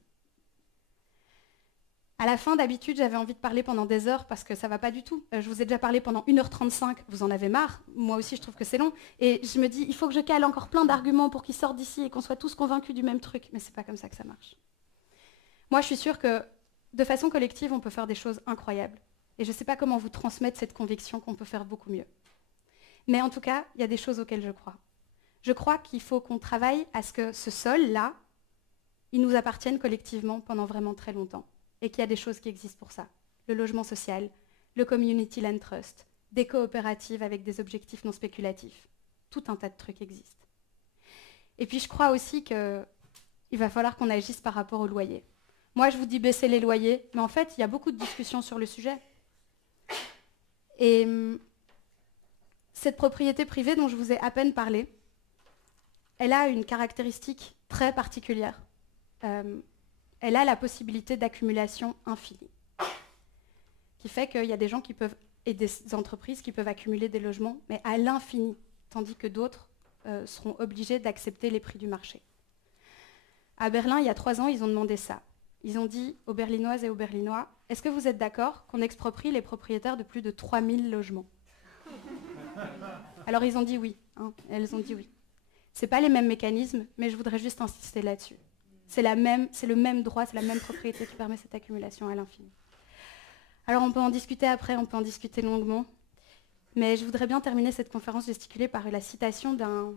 À la fin, d'habitude, j'avais envie de parler pendant des heures parce que ça ne va pas du tout. Je vous ai déjà parlé pendant 1h35, vous en avez marre. Moi aussi, je trouve que c'est long. Et je me dis, il faut que je cale encore plein d'arguments pour qu'ils sortent d'ici et qu'on soit tous convaincus du même truc. Mais ce n'est pas comme ça que ça marche. Moi, je suis sûre que de façon collective, on peut faire des choses incroyables. Et je ne sais pas comment vous transmettre cette conviction qu'on peut faire beaucoup mieux. Mais en tout cas, il y a des choses auxquelles je crois. Je crois qu'il faut qu'on travaille à ce que ce sol-là, il nous appartienne collectivement pendant vraiment très longtemps. Et qu'il y a des choses qui existent pour ça. Le logement social, le Community Land Trust, des coopératives avec des objectifs non spéculatifs. Tout un tas de trucs existent. Et puis je crois aussi qu'il va falloir qu'on agisse par rapport aux loyers. Moi, je vous dis baisser les loyers, mais en fait, il y a beaucoup de discussions sur le sujet. Et cette propriété privée dont je vous ai à peine parlé, elle a une caractéristique très particulière. Elle a la possibilité d'accumulation infinie, qui fait qu'il y a des gens qui peuvent, et des entreprises qui peuvent accumuler des logements, mais à l'infini, tandis que d'autres seront obligés d'accepter les prix du marché. À Berlin, il y a 3 ans, ils ont demandé ça. Ils ont dit aux Berlinoises et aux Berlinois, est-ce que vous êtes d'accord qu'on exproprie les propriétaires de plus de 3000 logements? Alors ils ont dit oui, hein, elles ont dit oui. Ce n'est pas les mêmes mécanismes, mais je voudrais juste insister là-dessus. C'est le même droit, c'est la même propriété qui permet cette accumulation à l'infini. Alors on peut en discuter après, on peut en discuter longuement, mais je voudrais bien terminer cette conférence gesticulée par la citation d'un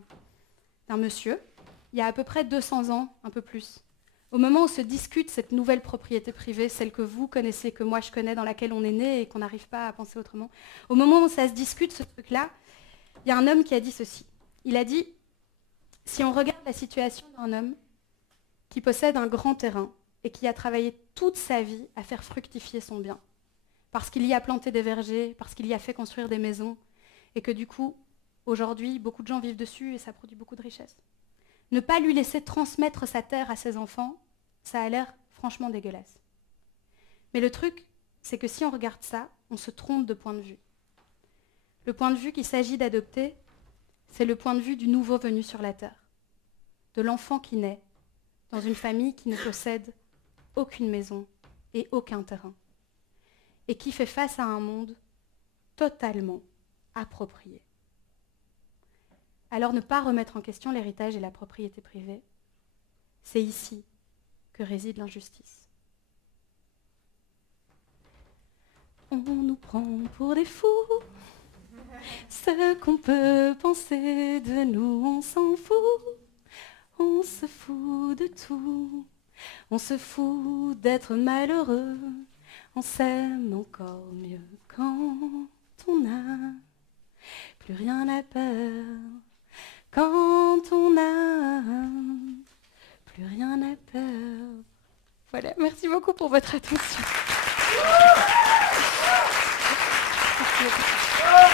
monsieur, il y a à peu près 200 ans, un peu plus. Au moment où se discute cette nouvelle propriété privée, celle que vous connaissez, que moi je connais, dans laquelle on est né et qu'on n'arrive pas à penser autrement, au moment où ça se discute, ce truc-là, il y a un homme qui a dit ceci. Il a dit, si on regarde la situation d'un homme qui possède un grand terrain et qui a travaillé toute sa vie à faire fructifier son bien, parce qu'il y a planté des vergers, parce qu'il y a fait construire des maisons, et que du coup, aujourd'hui, beaucoup de gens vivent dessus et ça produit beaucoup de richesses. Ne pas lui laisser transmettre sa terre à ses enfants, ça a l'air franchement dégueulasse. Mais le truc, c'est que si on regarde ça, on se trompe de point de vue. Le point de vue qu'il s'agit d'adopter, c'est le point de vue du nouveau venu sur la terre, de l'enfant qui naît dans une famille qui ne possède aucune maison et aucun terrain, et qui fait face à un monde totalement approprié. Alors ne pas remettre en question l'héritage et la propriété privée, c'est ici que réside l'injustice. On nous prend pour des fous, ce qu'on peut penser de nous, on s'en fout, on se fout de tout, on se fout d'être malheureux, on s'aime encore mieux quand on n'a plus rien à peur. Quand on n'a plus rien à peur. Voilà, merci beaucoup pour votre attention. Merci beaucoup.